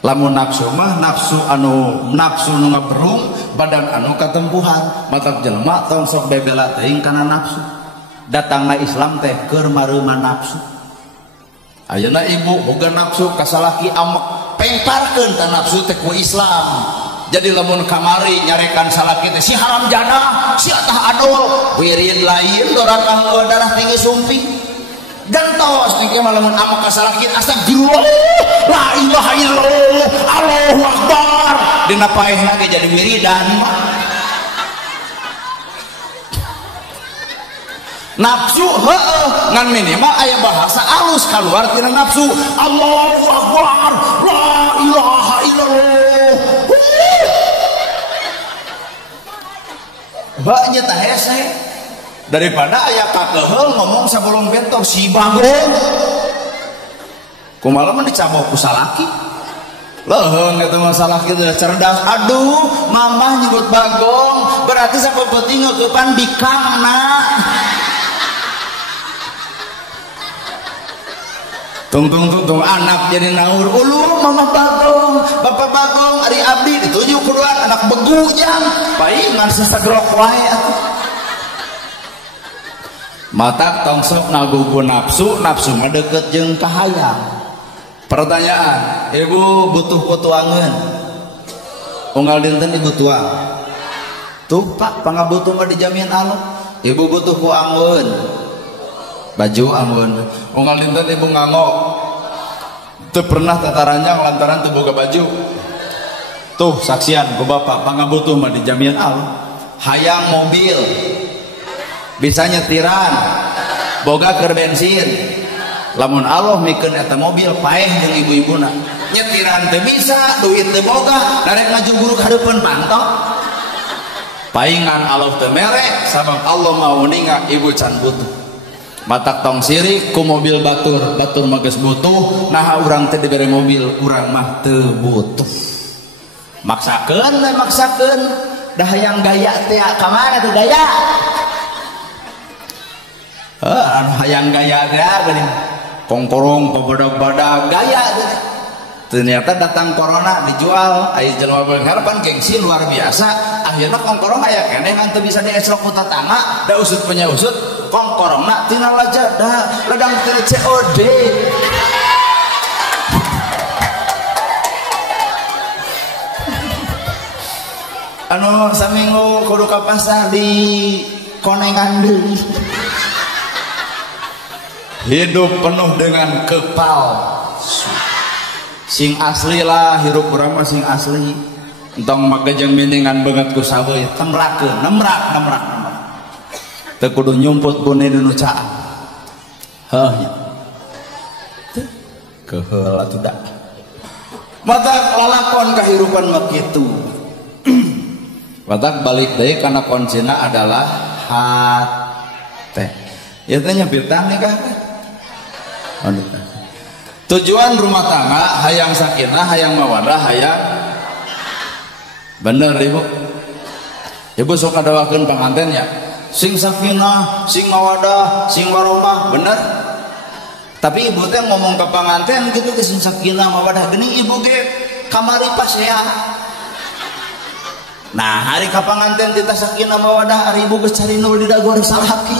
lamun nafsu mah nafsu nu ngaberung badan anu katempuhan matak jelema tong sok bebela teuing kana nafsu datangna Islam teh keur mareuman nafsu ayeuna ibu boga nafsu kasalaki amek pengparkeun ta nafsu teh ku Islam jadi lamun kamari nyarekan salaki teh si haram jana si atah adol wirid lain doraka darah tinggi sumpi gantos nih mah lamun amak kasalakin astagfirullah la ilaha illallah Allahu akbar dina paehna ge jadi wiridan nafsu heueuh ngan minimal aya bahasa alus kaluar tina nafsu Allahu akbar la ilaha illallah baknya tah hese daripada aya kakeheul ngomong sabelum bentok si bagong kumaha mah dicabok ku salaki leuheung eta masalah kitu cerdas aduh mamah nyebut bagong berarti sapeuting ngeukepan bikangna tung anak jadi naur ulur mama bagong bapak bagong ari abdi dituju keluar anak begu jang paingan sasagrok wae atuh mata tong sok ngagugu nafsu mah deukeut jeung kahayang pertanyaan ibu butuh kutuangeun unggal dinten ibu tua tuh pak pangabutuh mah dijamin Allah ibu butuh ku anggeun baju anggeun unggal dinten ibu nganggo teu pernah tataranjang lantaran teu boga baju tuh saksian ku bapak pangabutuh mah dijamin Allah hayang mobil bisa nyetiran boga keur bensin lamun Allah mikeun eta mobil paeh jeung ibu-ibuna nyetiran teu bisa duit teu boga darek ngajuguruk hareupeun pantok paingan Allah teu mere sabab Allah mau ninga ibu can butuh matak tong sirik ku mobil batur mah geus butuh nah urang teh dibere mobil urang mah teu butuh maksakeun dah hayang gaya teh ka mana tuh gaya anu hayang gaya geuning kongkorong pabadag-badag gaya ternyata datang corona dijual aya jelema berharapan gengsi luar biasa akhirna kongkorong aya keneh ngan teu bisa dieslok ku tatangga da usut penyausut kongkorongna tina lajada ladang teu COD anu saminggu kudu ka pasar di konengan deui hidup penuh dengan kepalsu sing asli lah hirup urang mah sing asli entong make jeung miningan beungeut ku saweui nemrak teu kudu nyumput bune nu caang hah keheul atuh da mata lalakon kahirupan mah kitu. Mata balik deui kana kuncina adalah hate. Ya teh nyebitang nih kan. Tujuan rumah tangga hayang sakinah, hayang mawadah, hayang bener ibu. Ibu sok ngadawakeun panganten ya. Sing sakinah, sing mawadah, sing warahmah, bener. Tapi ibu teh ngomong ke panganten gitu ke sing sakinah mawadah geuning ibu ge kamari pas ya. Nah, hari ka panganten tita sakinah mawadah hari ibu geus cari nul di dagu salaki.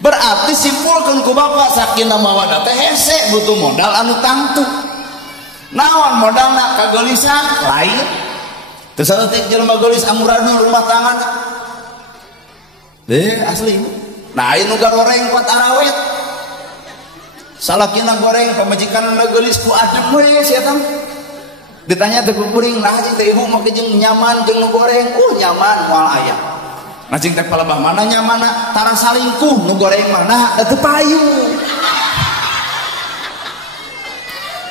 Berarti simpulkeun ku bapak sakinah mawadah teh hese butuh modal anu tangtu. Naon modalna kageulisan lain. Teu saeutik jelema geulis amburadul rumah tangga. Asli. Nah, ini goreng kuat arawet. Salakina goreng pamajikan geulis ku adem we sia tah. Ditanya teh ku kuring, nah cing teh ibu make jeung nyaman jeung nu goreng. Nyaman moal aya. Nah cing teh palebah mana nyamanna? Tara salingkuh nu goreng mana da teu payu.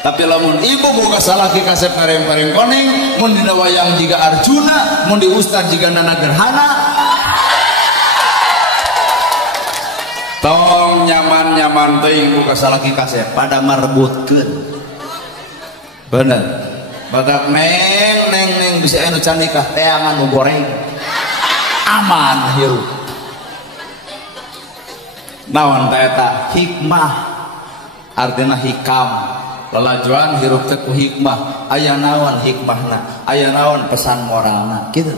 Tapi lamun ibu boga salaki kasep ngareng-pareng koneng, mun dina wayang jiga Arjuna, mun di ustad jiga Nana Gerhana. Tong nyaman-nyaman teuing buka salaki kasep pada marebutkeun. Bener. Badak neng bisa anu can nikah teangan nu goreng. Aman hirup. Naon teh eta? Hikmah. Artina hikam. Lalajuan hirup teh ku hikmah. Aya naon hikmahna? Aya naon pesan moralna? Kitu.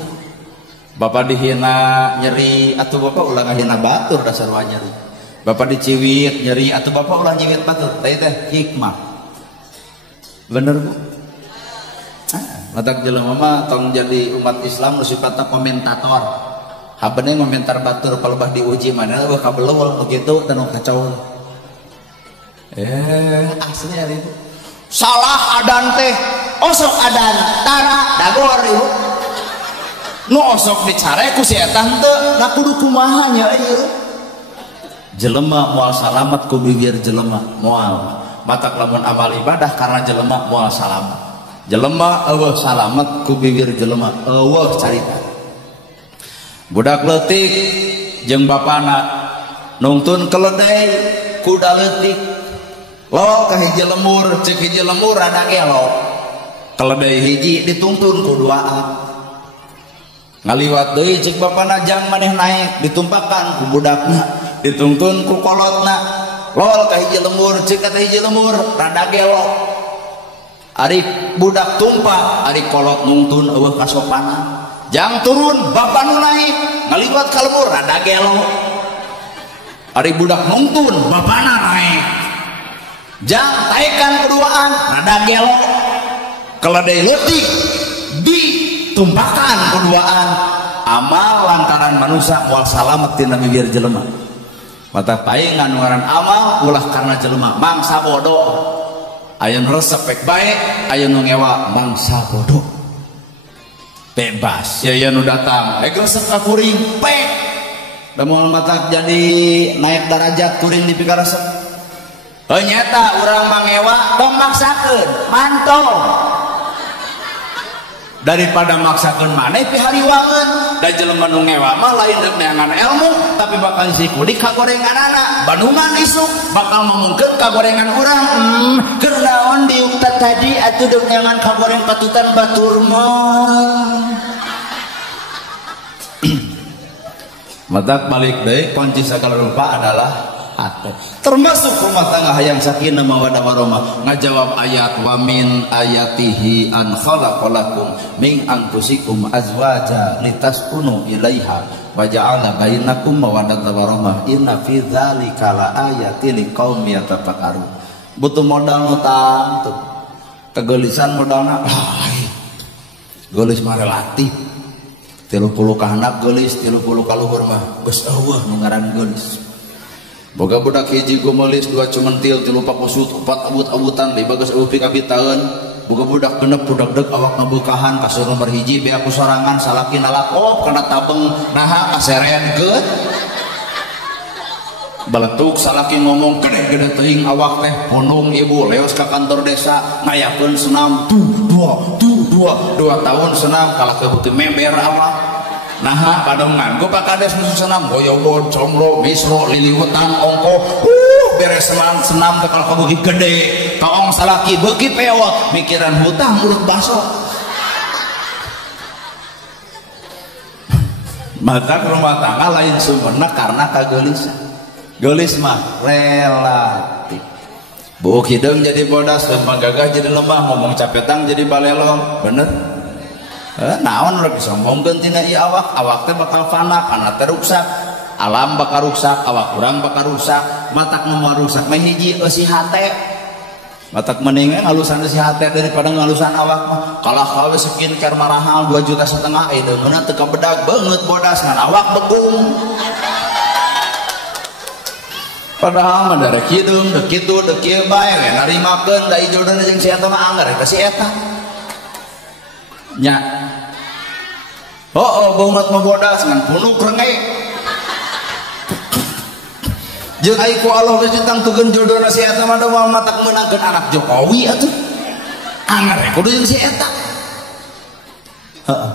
Bapak dihina nyeri atuh bapak ulah ngahina batur dasar wa nyeri. Bapak diciwit nyeri atau bapak ulah nyiwit batur teh hikmah. Bener bu? Matak jelema mah tong jadi umat Islam nu sifatna komentator. Habeune ngomentar batur palebah diuji mana eueuh kabeleuweul kitu teh nu kacau. Asli ari itu. Salah adan teh osok adan tara dagor ieu. Nu osok dicare ku si eta henteu da kudu kumaha nya ieu. Jelema moal salamet ku bibir jelema moal matak lamun amal ibadah karena jelema moal salamet. Jelema eueuh salamet ku bibir jelema eueuh carita. Budak leutik jeung bapana nungtun keledai kuda leutik lo ka hiji lemur ceuk hiji lemur rada gelo keledai hiji dituntun ku duaan ngaliwat deui ceuk bapana jang maneh naik ditumpakan ku budakna dituntun ku kolotna lol ka hiji lemur ceuk ka hiji lemur rada gelo ari budak tumpah ari kolot nungtun eueuh kasopanan jang turun bapak nu naik ngaliwat ka lemur rada gelo ari budak nungtun bapana naik jang taekan keduaan rada gelo keledai leutik ditumpahkan keduaan amal lantaran manusia moal salamet tina bibir jelema mata paingan ngaran amal ulah karena jelema mangsa bodoh aya nu resep pek bae aya nu ngewa mangsa bodoh bebas ya nu datang resep ka kuring pek da moal mata jadi naik derajat kuring dipikaresep nyata urang mangewa tong maksakeun mantong daripada maksakeun maneh pihariwangeun da jelema nu ngewa mah lain deuk neangan ilmu tapi bakal isi kudik ka gorenganana bandungan isuk bakal ngomongkeun ka gorengan urang keur naon diukta tadi atuh deuk neangan ka goreng patutan batur mah matak balik deui kunci sagala rupa adalah hati. Termasuk rumah tangga hayang sakinah mawaddah warahmah ngajawab ayat wa min ayatihi an khalaqalakum min anfusikum azwaja litaskunu ilaiha wa ja'ala bainakum mawaddatan warahmah inna fi dzalika laayatin liqaumin yatafakkarun. Butuh modal utang tuh kegelisan modalna geulis mah relatif 30 ka handap geulis 30 ka luhur mah geus eueuh nu ngaran geulis. Boga budak hiji gumelis 2 cumentil 3 pakusut 4 abut-abutan di bagus eueuh pika bitaeun boga budak genep budak deuk awak ngabukahan kasur nomor hiji bea ku sorangan salaki nalakop kana tabeng naha kaserean geut beletuk salaki ngomong gede-gede teuing awak teh pondong ibu leos ka kantor desa ngayakeun senam dua tahun senam kalah kebukti member awak nah padongan gue pakades musuh senam goyobon comro misro liliwetan ongko beres senam tekal kebukti gede kaong salaki beuki pewot mikiran hutang urut baso maka rumah tangga lain sumberna karena kageulisan geulis mah relatif buuk hidung jadi bodas dan gagah jadi lemah ngomong capetang jadi balelong bener naon rek disombongkeun tina ieu awak teh bakal fana kana teh rusak alam bakal rusak awak urang bakal rusak matak nu rusak mah hiji eusi hate matak mendingan ngalusan eusi hate daripada ngalusan awak mah kalah kawe skincare mahal 2,5 juta edeungeuna teu kabedag beungeut bodas ngan awak begung padahal mah dari kidung dek kitu dek kieu bae we narimakeun da ijodohna jeung si eta mah anggar ka si eta nya beungeut mah bodas ngan punuk rengge jeung ai ku Allah geus ditangtukeun jodohna si eta mah da matak meunangkeun anak Jokowi atuh anggar kudu jeung si eta heeh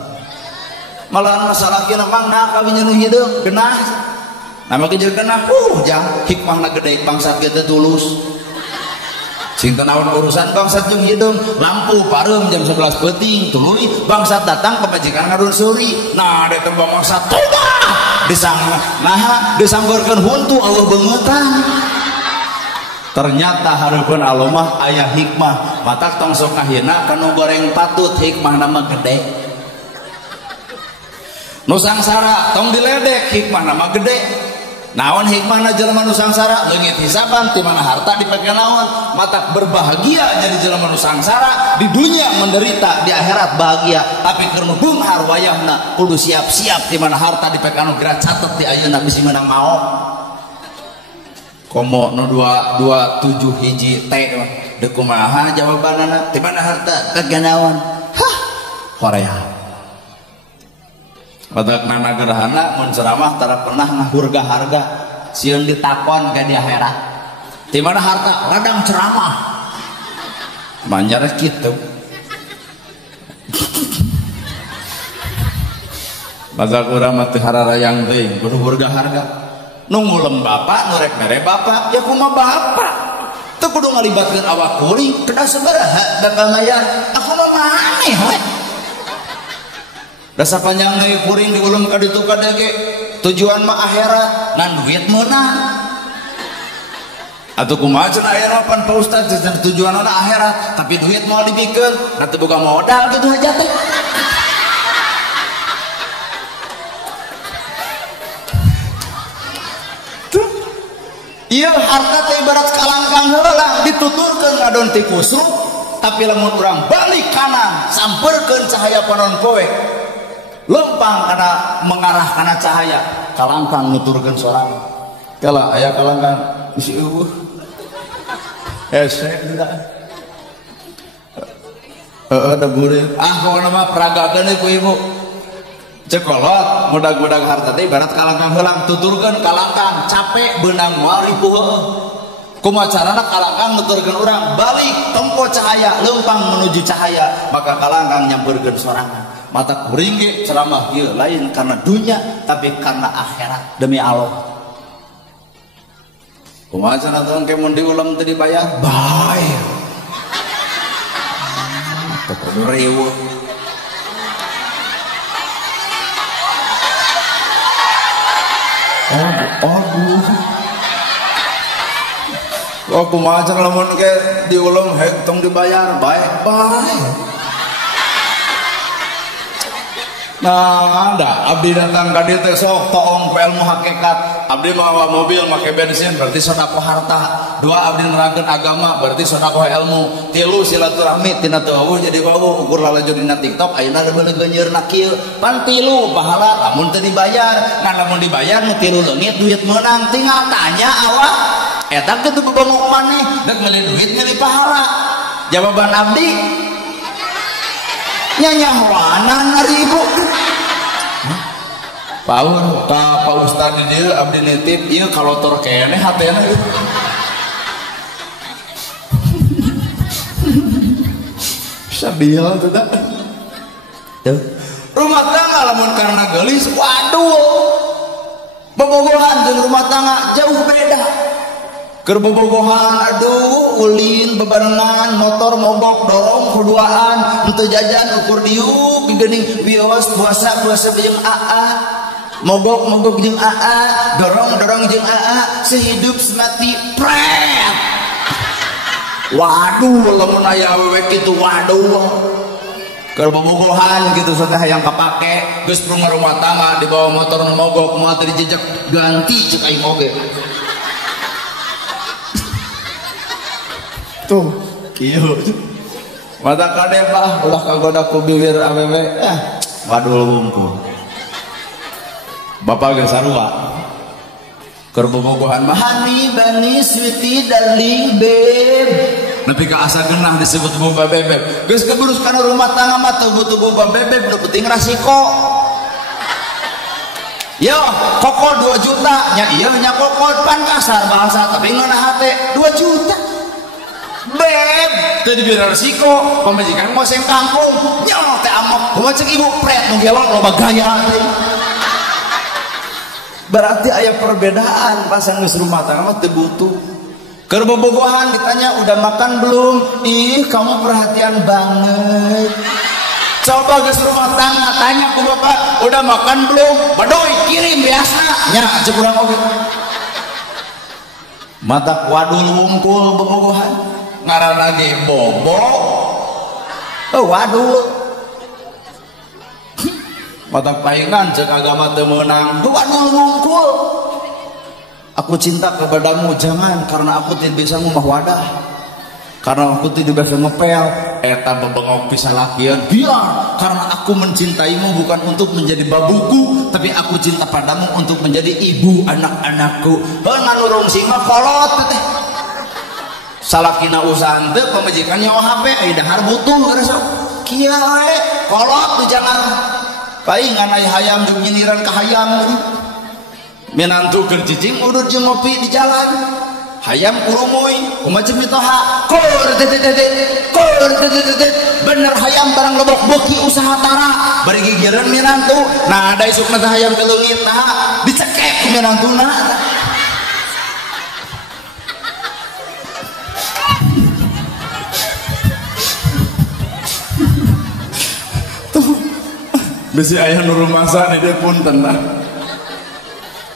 malahan masalah kina mangna kawinya nu hideung genah nama kejar kena jang hikmahna gede bangsat kita tulus sing tenawan urusan bangsat jeung hidung lampu pareum jam 11 peuting tuluy bangsat datang ke majikan ngadun suri nah da tembang bangsat toba disanggurkeun huntu Allah beungetan ternyata hareupeun Allah mah aya hikmah matak tong sok ngahina kanu goreng patut hikmahna mah gede nu sangsara tong diledek hikmahna mah gede naon hikmahna jelema nu sangsara leungit hisaban ti mana harta dipake naon matak berbahagia jadi jelema nu sangsara di dunia menderita di akhirat bahagia tapi keur nu beunghar wayahna kudu siap-siap ti mana harta dipake anu gerak catet ti ayeuna bisi meunang mau komo nu 227 hiji teh deuk kumaha jawabanana ti mana harta pake naon Korea badak nana gerhana mun ceramah tara pernah ngahurga harga sieun ditakon ka di akhirat di mana harta radang ceramah manjar kitu badak urang mah teu hararayang teuing kudu hurga harga nu ngulem bapak nu rek mere bapak ya kumaha bapak teu kudu ngalibatkeun awak kuring kedah sabaraha bakal mayar aku mah maneh we dasa panjang deui kuring diulum ka ditu ka dege tujuan mah akhirat nan duit meunang atuh kumaha cenah aya pan Pak Ustaz tujuanna akhirat tapi duit moal dipikeun da teu boga modal kitu aja teh ieu harta teh ibarat kalangkang heulang dituturkeun ngadon ti kusuk tapi lamun urang balik kanan sampeurkeun cahaya panon poe lempang karena mengarah karena cahaya kalangkang nuturkeun sorang kala aya kalangkang bisi eueuh hese tidak ada burik pokona mah peragakeun ku ibu cekolot mudag-mudag harta teh ibarat kalangkang heulang tuturkeun kalangkang capek beunang moal ribu heueuh kumaha carana kalangkang nuturkeun urang balik tempo cahaya lempang menuju cahaya maka kalangkang nyampeurkeun sorangan mata kuring ge ceramah ieu lain karena dunia tapi karena akhirat demi Allah kumaha cenah tong ke mun diulam teu dibayar bae teu kudu riweuh kumaha cenah lamun ke diulam hek tong dibayar bae nah ada abdi datang ka dieu teh sok toong ku ilmu hakikat abdi mawa mobil make bensin berarti sedekah harta dua abdi nerangkeun agama berarti sedekah ilmu tilu silaturahmi tina teu eueuh jadi eueuh ukur lalaju dina TikTok ayeuna beuneu geunyeurna kieu pan tilu pahala lamun teu dibayar ngan lamun dibayar nu tilu leungit duit meunang tinggal tanya awak eta kitu bebongok maneh deuk meuli duit meuli pahala jawaban abdi nyanyahwanan 6.000 Paul ka Pak Ustad di dieu abdi nitip ieu kalotor keneh hatena. Sabiha teh da. Tuh. Rumah tangga lamun karena gelis, waduh. Bobogohan jeung rumah tangga jauh beda. Keur bobogohan aduh ulin bebarengan motor mogok dorong kuduaan henteu jajan ukur diuk geuning wios puasa jeung AA. Mogok jeung AA, dorong jeung AA, sehidup semati pret. Waduh, lamun aya awewe kitu waduh. Keur bobogohan gitu sateh hayang kapake, geus prung rumah tangga dibawa motor mogok moal teu dijejak ganti ceuk aing oge. Tuh, kieu. Mata kade Pak, ulah kagoda ku bibir awewe. Waduh wungkul. Bapak geus sarua. Keur bobogohan mah honey bunny sweetie darling babe. Nepi ka asa geunah disebut boba bebek. Geus keburus kana rumah tangga mah teu butuh boba bebek, nu penting rasiko. Yo, koko 2 juta. Nya ieu nya koko pan kasar bahasa tapi ngeunah hate 2 juta. Beb, teu diberi resiko, pamajikan mah seng kangkung. Nya teh amok, kumaha ceuk ibu pret nu gelok loba gaya teh. Berarti aya perbedaan pasang geus rumah tangga mah teu butuh. Keur bobogohan ditanya udah makan belum? Ih, kamu perhatian banget. Coba geus rumah tangga tanya ku bapak, udah makan belum? Badoy kirim biasa. Nya ceuk urang oge. Mata wadul wungkul bobogohan. Ngaranna ge bobo. Oh wadul. Mata paingan cek agama teu meunang. Wadul wungkul. Aku cinta kepadamu jangan karena aku tidak bisa ngomah wadah. Karena aku tidak bisa ngepel. Eta bebengok pisah lakian. Biar karena aku mencintaimu bukan untuk menjadi babuku, tapi aku cinta padamu untuk menjadi ibu anak-anakku. Ngan urung singa kolot teh. Salakina usaha teu pamajikan nyawa HP ai dahar butuh karesa. Kieu we kolot teh jangan. Paingan aya hayam jeung nyiniran ka hayam. Menantu keur cicing udut jeung ngopi di jalan. Hayam kurumoy, kumaha ceuk mitoha? Kur bener hayam barang lobok beuki usaha tara. Bari gigireun menantu. Nah, da isukna teh hayam ke leungit nah dicekek ku menantuna. Tuh. Bisi aya nu rumasa di dieu punten nah.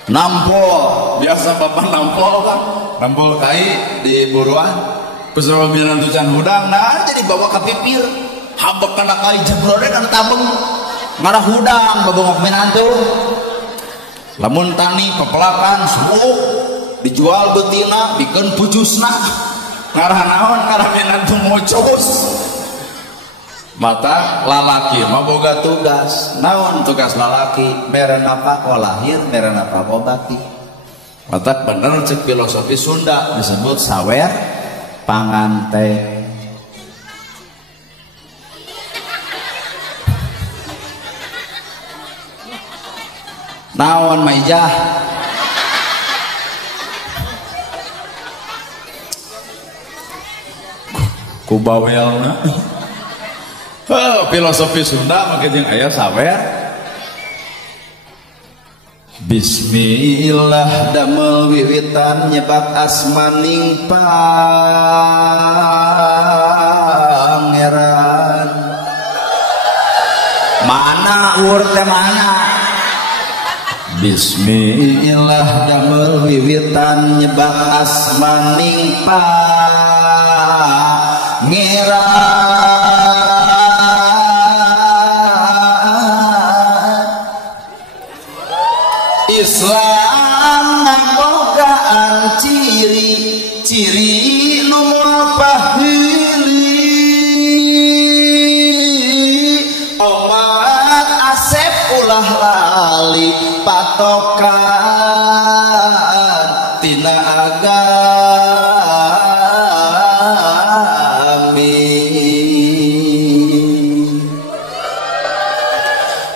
Nampol, biasa bapak nampol kan, nampol kai di buruan, pesawat minantu can hudang, nah jadi bawa ke pipir, habek kana kai jebrode kana tabung, ngarah hudang babongok minantu, lamun tani pepelakan suuk, dijual betina, bikin pucusna, ngarah naon ngarah minantu mocos. Mata lalaki mah boga tugas. Naon tugas lalaki? Mere napa ko lahir, mere napa ko bati. Mata bener cek filosofi Sunda disebut sawer panganteng. Naon maijah? Ku bawelna. Filosofi Sunda make jeung aya sawer. Bismillah damel wiwitan nyebat asmaning pangeran. Mana ur teh mana? Bismillah damel wiwitan nyebat asmaning pangeran. Islam nganggogaan ciri-ciri nu pahili. Omat Asep ulah lali patokan tina agami.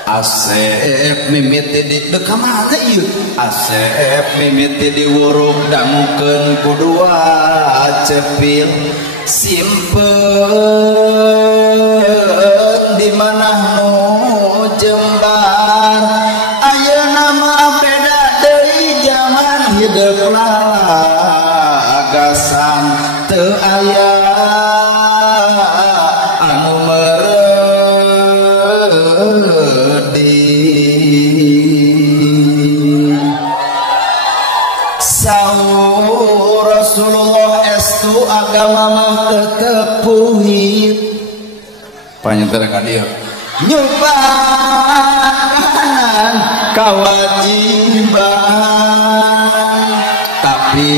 Asep mimit mimiti di deka mana ieu asep mimiti di wuruk dangukeun kudua cepil simpen di mana nu jembar ayeuna mah beda deui zaman hidup lagasan teu aya anu meuredi saur Rasulullah estu agama mah ketepuhit panyenteun ka dieu nyobanan kewajiban tapi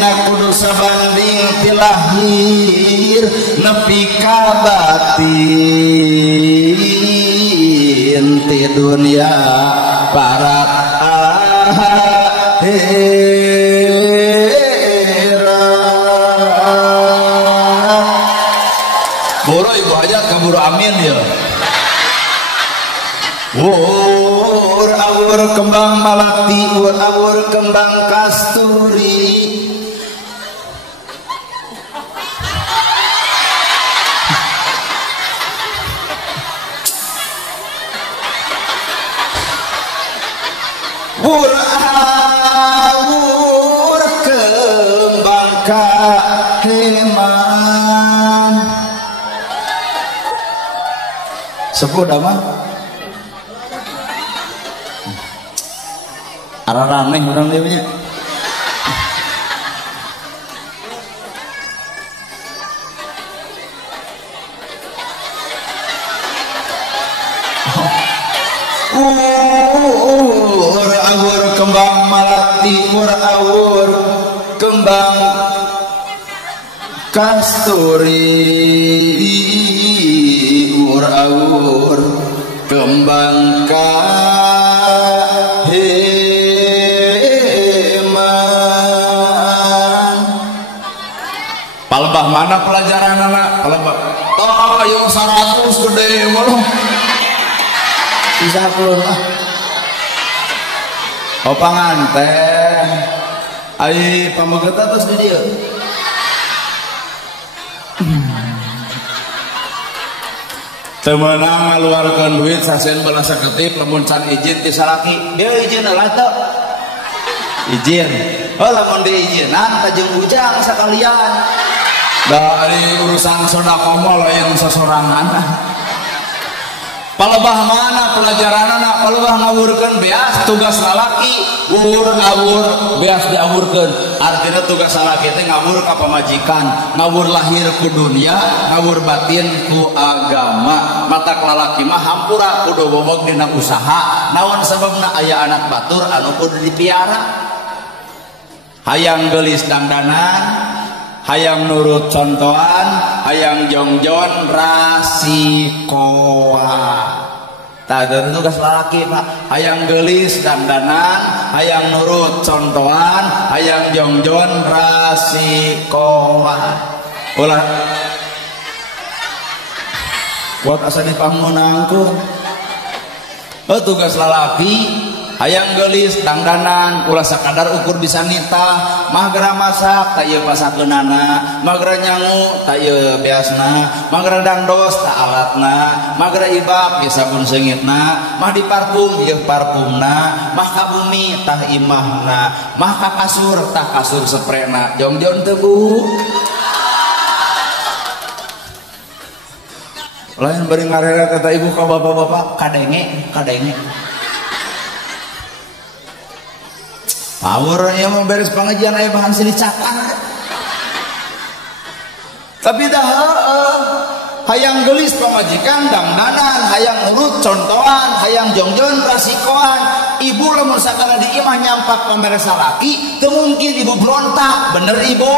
na kudu sabanding ti lahir nepi ka batin ti dunia barat boro ibu hajat kaburu amin ya awur kembang malati awur kembang kasturi awur kembang kaheman sepuh apa? Araraneh orang dia punya. Awur kembang malati, awur kembang kasturi, awur kembang palebah mana pelajaran anak palebah toh yang 100 gede malu bisa kulun lah opanganten ai pamageta terus di dia temenang ngaluarkeun duit sasen balasa ketip lamun can izin ti salaki dia izin lah teu izin oh lamun diizinan ka jeung bujang sakalian dari urusan sodako mah lain sasorangan palebah mana pelajaran anak palebah ngawurkeun beas tugas lalaki awur beas diawurkeun artinya tugas lalaki teh ngawur ka pamajikan ngawur lahir ku dunia ngawur batin ku agama mata lalaki mah hampura kudu bobog dina usaha naon sababna aya anak batur anu kudu dipiara hayang geulis dangdanan hayang nurut contohan hayang jongjon rasikoa tak ada tugas laki pak hayang gelis dandanan hayang nurut contohan hayang jongjon rasikoa ulah buat asa dipangmunangku tugas lalaki hayang gelis dangdanan ulah sakadar ukur bisa nita magra masak tak ieu pasakeunana magra nyangu tak ieu beasna magra dangdos tak alatna magra ibab ge sabun seungitna mah di parfum ieu parfumna mah ka bumi tah imahna mah ka kasur tah kasur sprena jongjon teu Bu lain bari ngarela kata ibu ka bapak-bapak kadenge power yang mau beres pengajian aya bahan sini cakar tapi dah hayang gelis pamajikan dangdanan hayang nurut contohan hayang jongjon rasikoan ibu lamun sakala di imah nyampak pamberes laki teu mungkin ibu berontak bener ibu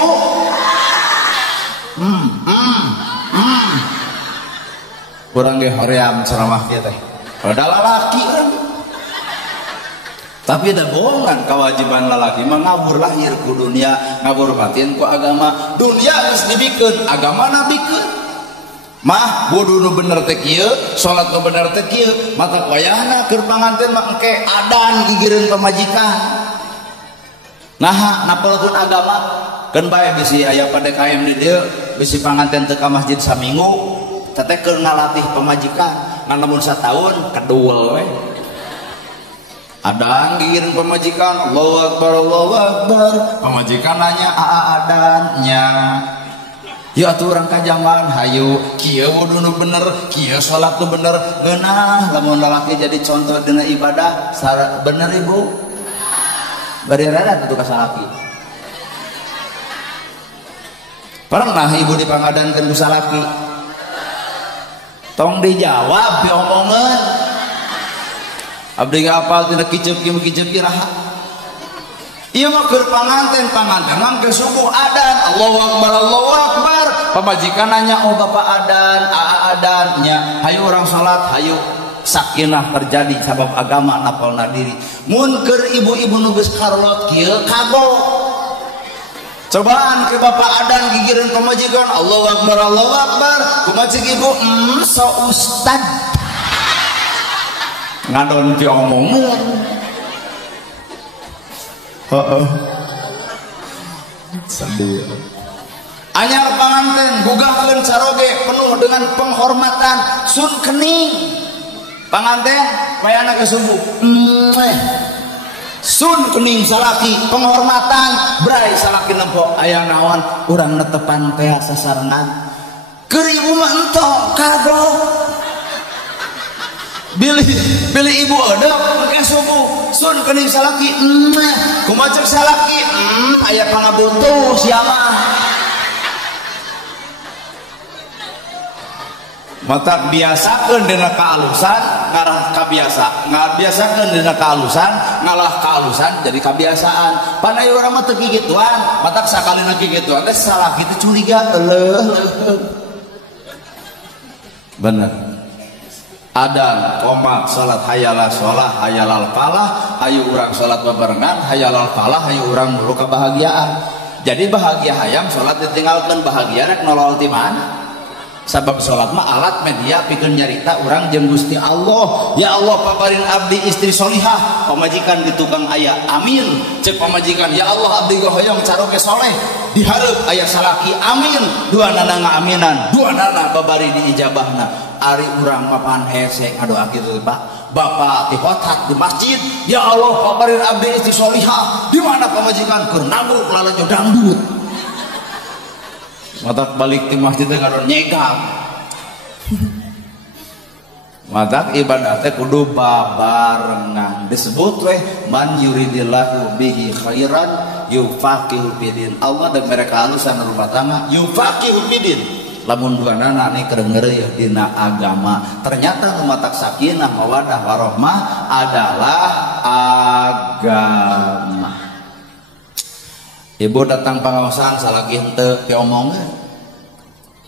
kurang ge hoream ceramah kieu teh padahal lalaki kan tapi ada bohongan kewajiban lalaki mah ngabur lahir ku dunia ngabur batin ku agama dunia geus dibikeun agama nabikeun mah wudu nu bener teh kieu, salat nu bener teh kieu, mata wayahna keur panganten mah engke adan gigireun pamajikan. Nah, napelkeun agama keun bae bisi aya PDKM di dieu, bisi panganten teu ka masjid saminggu, teteh keur ngalatih pamajikan. Ngan lamun sataun kedul we. Adan gigireun pamajikan, Allahu Akbar, Allahu Akbar. Pamajikan nanya adannya. Ya atuh urang kajaman hayu kieu wudu nu bener, kieu salat nu bener. Geunah lamun lalaki jadi contoh dina ibadah bener ibu. Bari rada tuh ka salaki. Pernah ibu dipangadankeun ku salaki? Tong dijawab diomongeun. Abdi ngapal tina kicep iraha. Iya mah keur panganten ke subuh adan Allahu Akbar Allahu Akbar. Pamajikan nanya, oh bapak adan, adannya. Hayu orang salat, hayu sakinah terjadi sabab agama napalna diri. Mun keur ibu-ibu nu geus karlot kieu kagok. Cobaan ke bapak adan gigireun pamajikan Allahu Akbar Allahu Akbar. Kumaha cik ibu? So ustad. Ngadon ti omongan. Sedih. Anyar panganten gugahkeun saroge penuh dengan penghormatan sun kening. Panganten payana ke subuh. Sun kening salaki penghormatan bray salaki nempo aya naon urang netepan teh sasarengan. Keur ibu mah entok kagok. Bilih ibu ada ke subuh sun kening salaki kumaha ceuk salaki aya pangabutuh sia mah mata biasakeun dina kaalusan ngarah kabiasa ngabiasakeun dina kaalusan ngalah kaalusan jadi kabiasaan pan aya urang mah teu kigituan mata sakalina kigituan teh salaki teh curiga bener. Adan, qomat, salat hayalah sholah, hayalal falah, hayu urang salat babarengan, hayalal falah, hayu urang mulu kebahagiaan. Jadi bahagia hayam salat ditinggalkan bahagia rek nolol ti mana? Sabab salat mah alat media pikeun nyarita urang jeung Gusti Allah. Ya Allah paparin abdi istri solihah, pamajikan di tukang aya. Amin. Cek pamajikan, ya Allah abdi hoyong caroge soleh. Dihareup aya salaki. Amin. Duanana ngaaminan, duanana babari diijabahna. Ari urang mapan hese ngadoa kitu Pak. Bapak tihotat di masjid. Ya Allah paparin abdi istri solihah. Di mana pamajikan keur nabuk lalajo dangdut. Matak balik di masjid teh ngaron nyegang. Matak ibadah teh kudu babarengan. Disebut we man yuridillahu bihi khairan yufaqihu fidin. Allah dan mereka halusan rumah tangga yufaqihu fidin. Lamun duanana nih kedengeureuy dina agama. Ternyata nu matak sakinah mawadah warahmah adalah agama. Ibu datang pangaosan salaki henteu diomongkeun.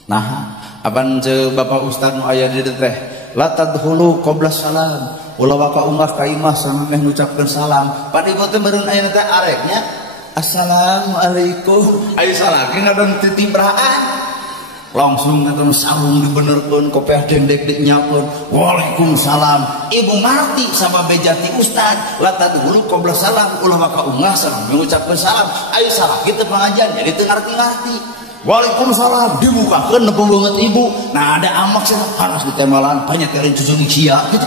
Nah, apan ceu Bapak Ustaz nu aya di dieu teh, la tadkhulu qabla salam. Ulah waka unggah ka imah samemeh ngucapkeun salam. Pan ibu teh meureun aya teh areknya assalamualaikum. Aya salaki ngadon titibraan. Langsung ngadon sarung dibenerkeun kopiah dendek dinyakeun. Waalaikumsalam. Ibu ngarti sama bejati Ustad. La tadkhulu qabla salam. Ulah waka unggah samemeh ngucapkeun salam. Aya salaki teh pangajian jadi teu ngarti-ngarti. Waalaikumsalam dibukakeun nepo banget ibu. Nah ada amak sih panas di temalan banyak kali cucu cia gitu.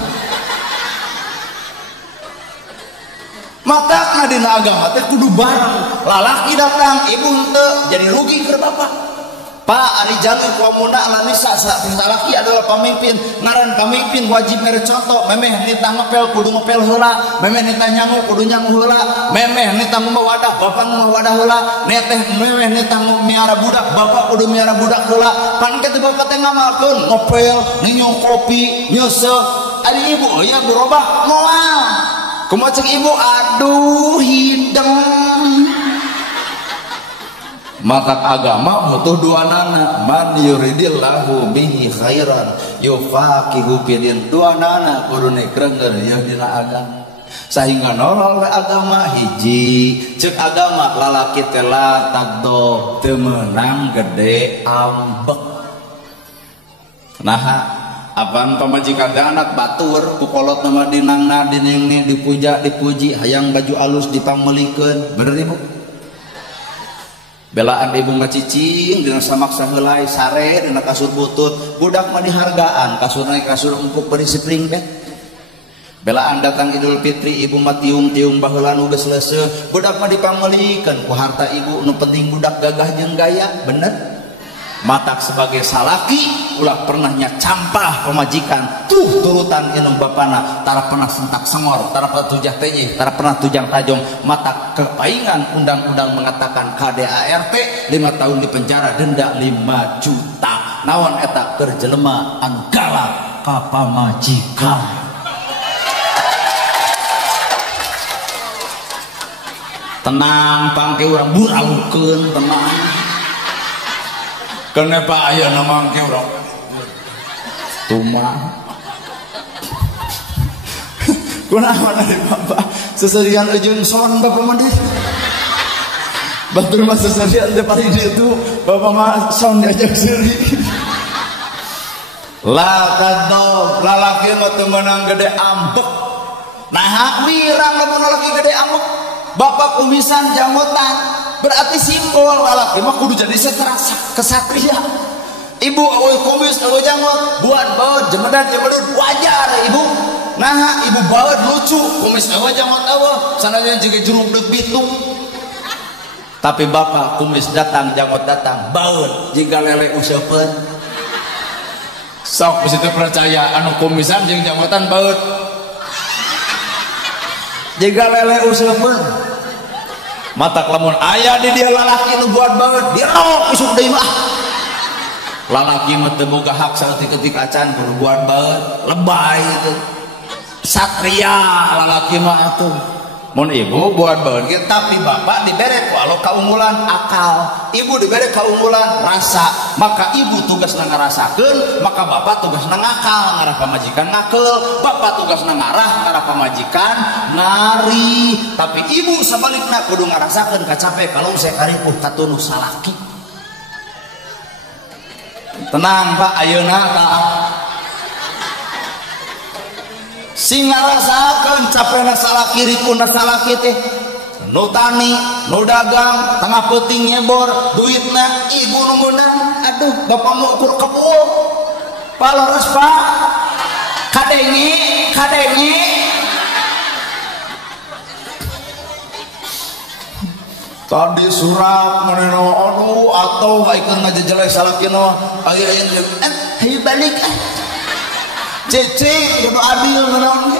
Matakna dina agama teh kudu bareng. Lalaki datang ibu henteu jadi rugi keur bapak. Pak ari jalur komuna ala nisa salaki adalah pemimpin. Ngaran pemimpin wajib mere contoh. Memeh nita ngepel kudu ngepel heula. Memeh nita nyangu kudu nyangu heula. Memeh nita ngumawadah bapak ngumawadah heula. Memeh nita miara budak bapak kudu miara budak heula. Pan kitu bapak teh ngamalkeun ngepel, nyong kopi, nyesek. Ari ibu aya berubah moal. Kumaha ceuk ibu? Aduh hideng. Maka agama butuh duanana. Man yuridillahu bihi khairan yufaqihu fidin. Duanana kudu nekrengeur ya dina agama. Sehingga nolol we agama hiji ceuk agama lalaki teh la tagdo teu meunang gede ambek. Nah, apaan pamajikan anak batur kukolot nama dinangna diningni dipuja dipuji hayang baju alus dipangmelikeun bener ibu belaan ibu ngacicing dina samak saheulai sare dina kasur butut budak mah dihargaan kasur naik kasur empuk beri spring deh belaan datang Idul Fitri ibu mah tiung-tiung baheula nu geus leuseuh budak mah dipangmelikeun ku harta ibu nu penting budak gagah jeung gaya bener matak sebagai salaki ulah pernahnya campah pemajikan tuh turutan inung bapana tara pernah sentak sengor tara pernah tujah tenyih tara pernah tujang tajong matak kepaingan undang-undang mengatakan KDART 5 tahun di penjara denda 5 juta naon eta keur jelema anu galak ka pamajikan tenang pangke urang buraukeun tenang kenapa ayah nama ke orang tuma kunaon dari bapak seserian ujung son bapak mandi batur mah seserian depan itu bapak mah son diajak seri lah kadok lalaki mah teu meunang gede ambek nah wirang lamun lalaki gede ambek bapak kumisan janggotan berarti simbol lalaki mah kudu jadi kesatria ibu euy kumis euy janggot buat baut jemedan wajar ibu nah ibu baut lucu kumis euy janggot euy sanajan juga jeruk deuk bitung tapi bapak kumis datang janggot datang baut jika lele useupeun sok bisi teu percaya anu kumisan jeung janggotan baut jika lele useupeun matak lamun aya di dia lalaki nu buat banget dirok isuk deui mah lalaki mah teu boga hak saeutik-eutik acan kudu buat banget lebay itu satria lalaki mah atuh mun ibu buat banget tapi bapak dibere walau kaunggulan akal ibu dibere kaunggulan rasa maka ibu tugasna ngarasakeun maka bapak tugasna ngakal ngarah pamajikan ngakel bapak tugasna ngarah ngarah pamajikan ngari tapi ibu sebalikna kudu ngarasakeun kacape kalau saya karipuh katunuh salaki tenang pak ayeuna ka sing ngarasakeun capena salaki ripuna salaki teh nu tani nu dagang tengah peuting nyebor duitna ibu nunggunan aduh bapak mau ukur kebul paleres pak kadengi tadi surat meneno aduh atau haikeun ngajejelek salakina aya hayu balik cece kudu adil naon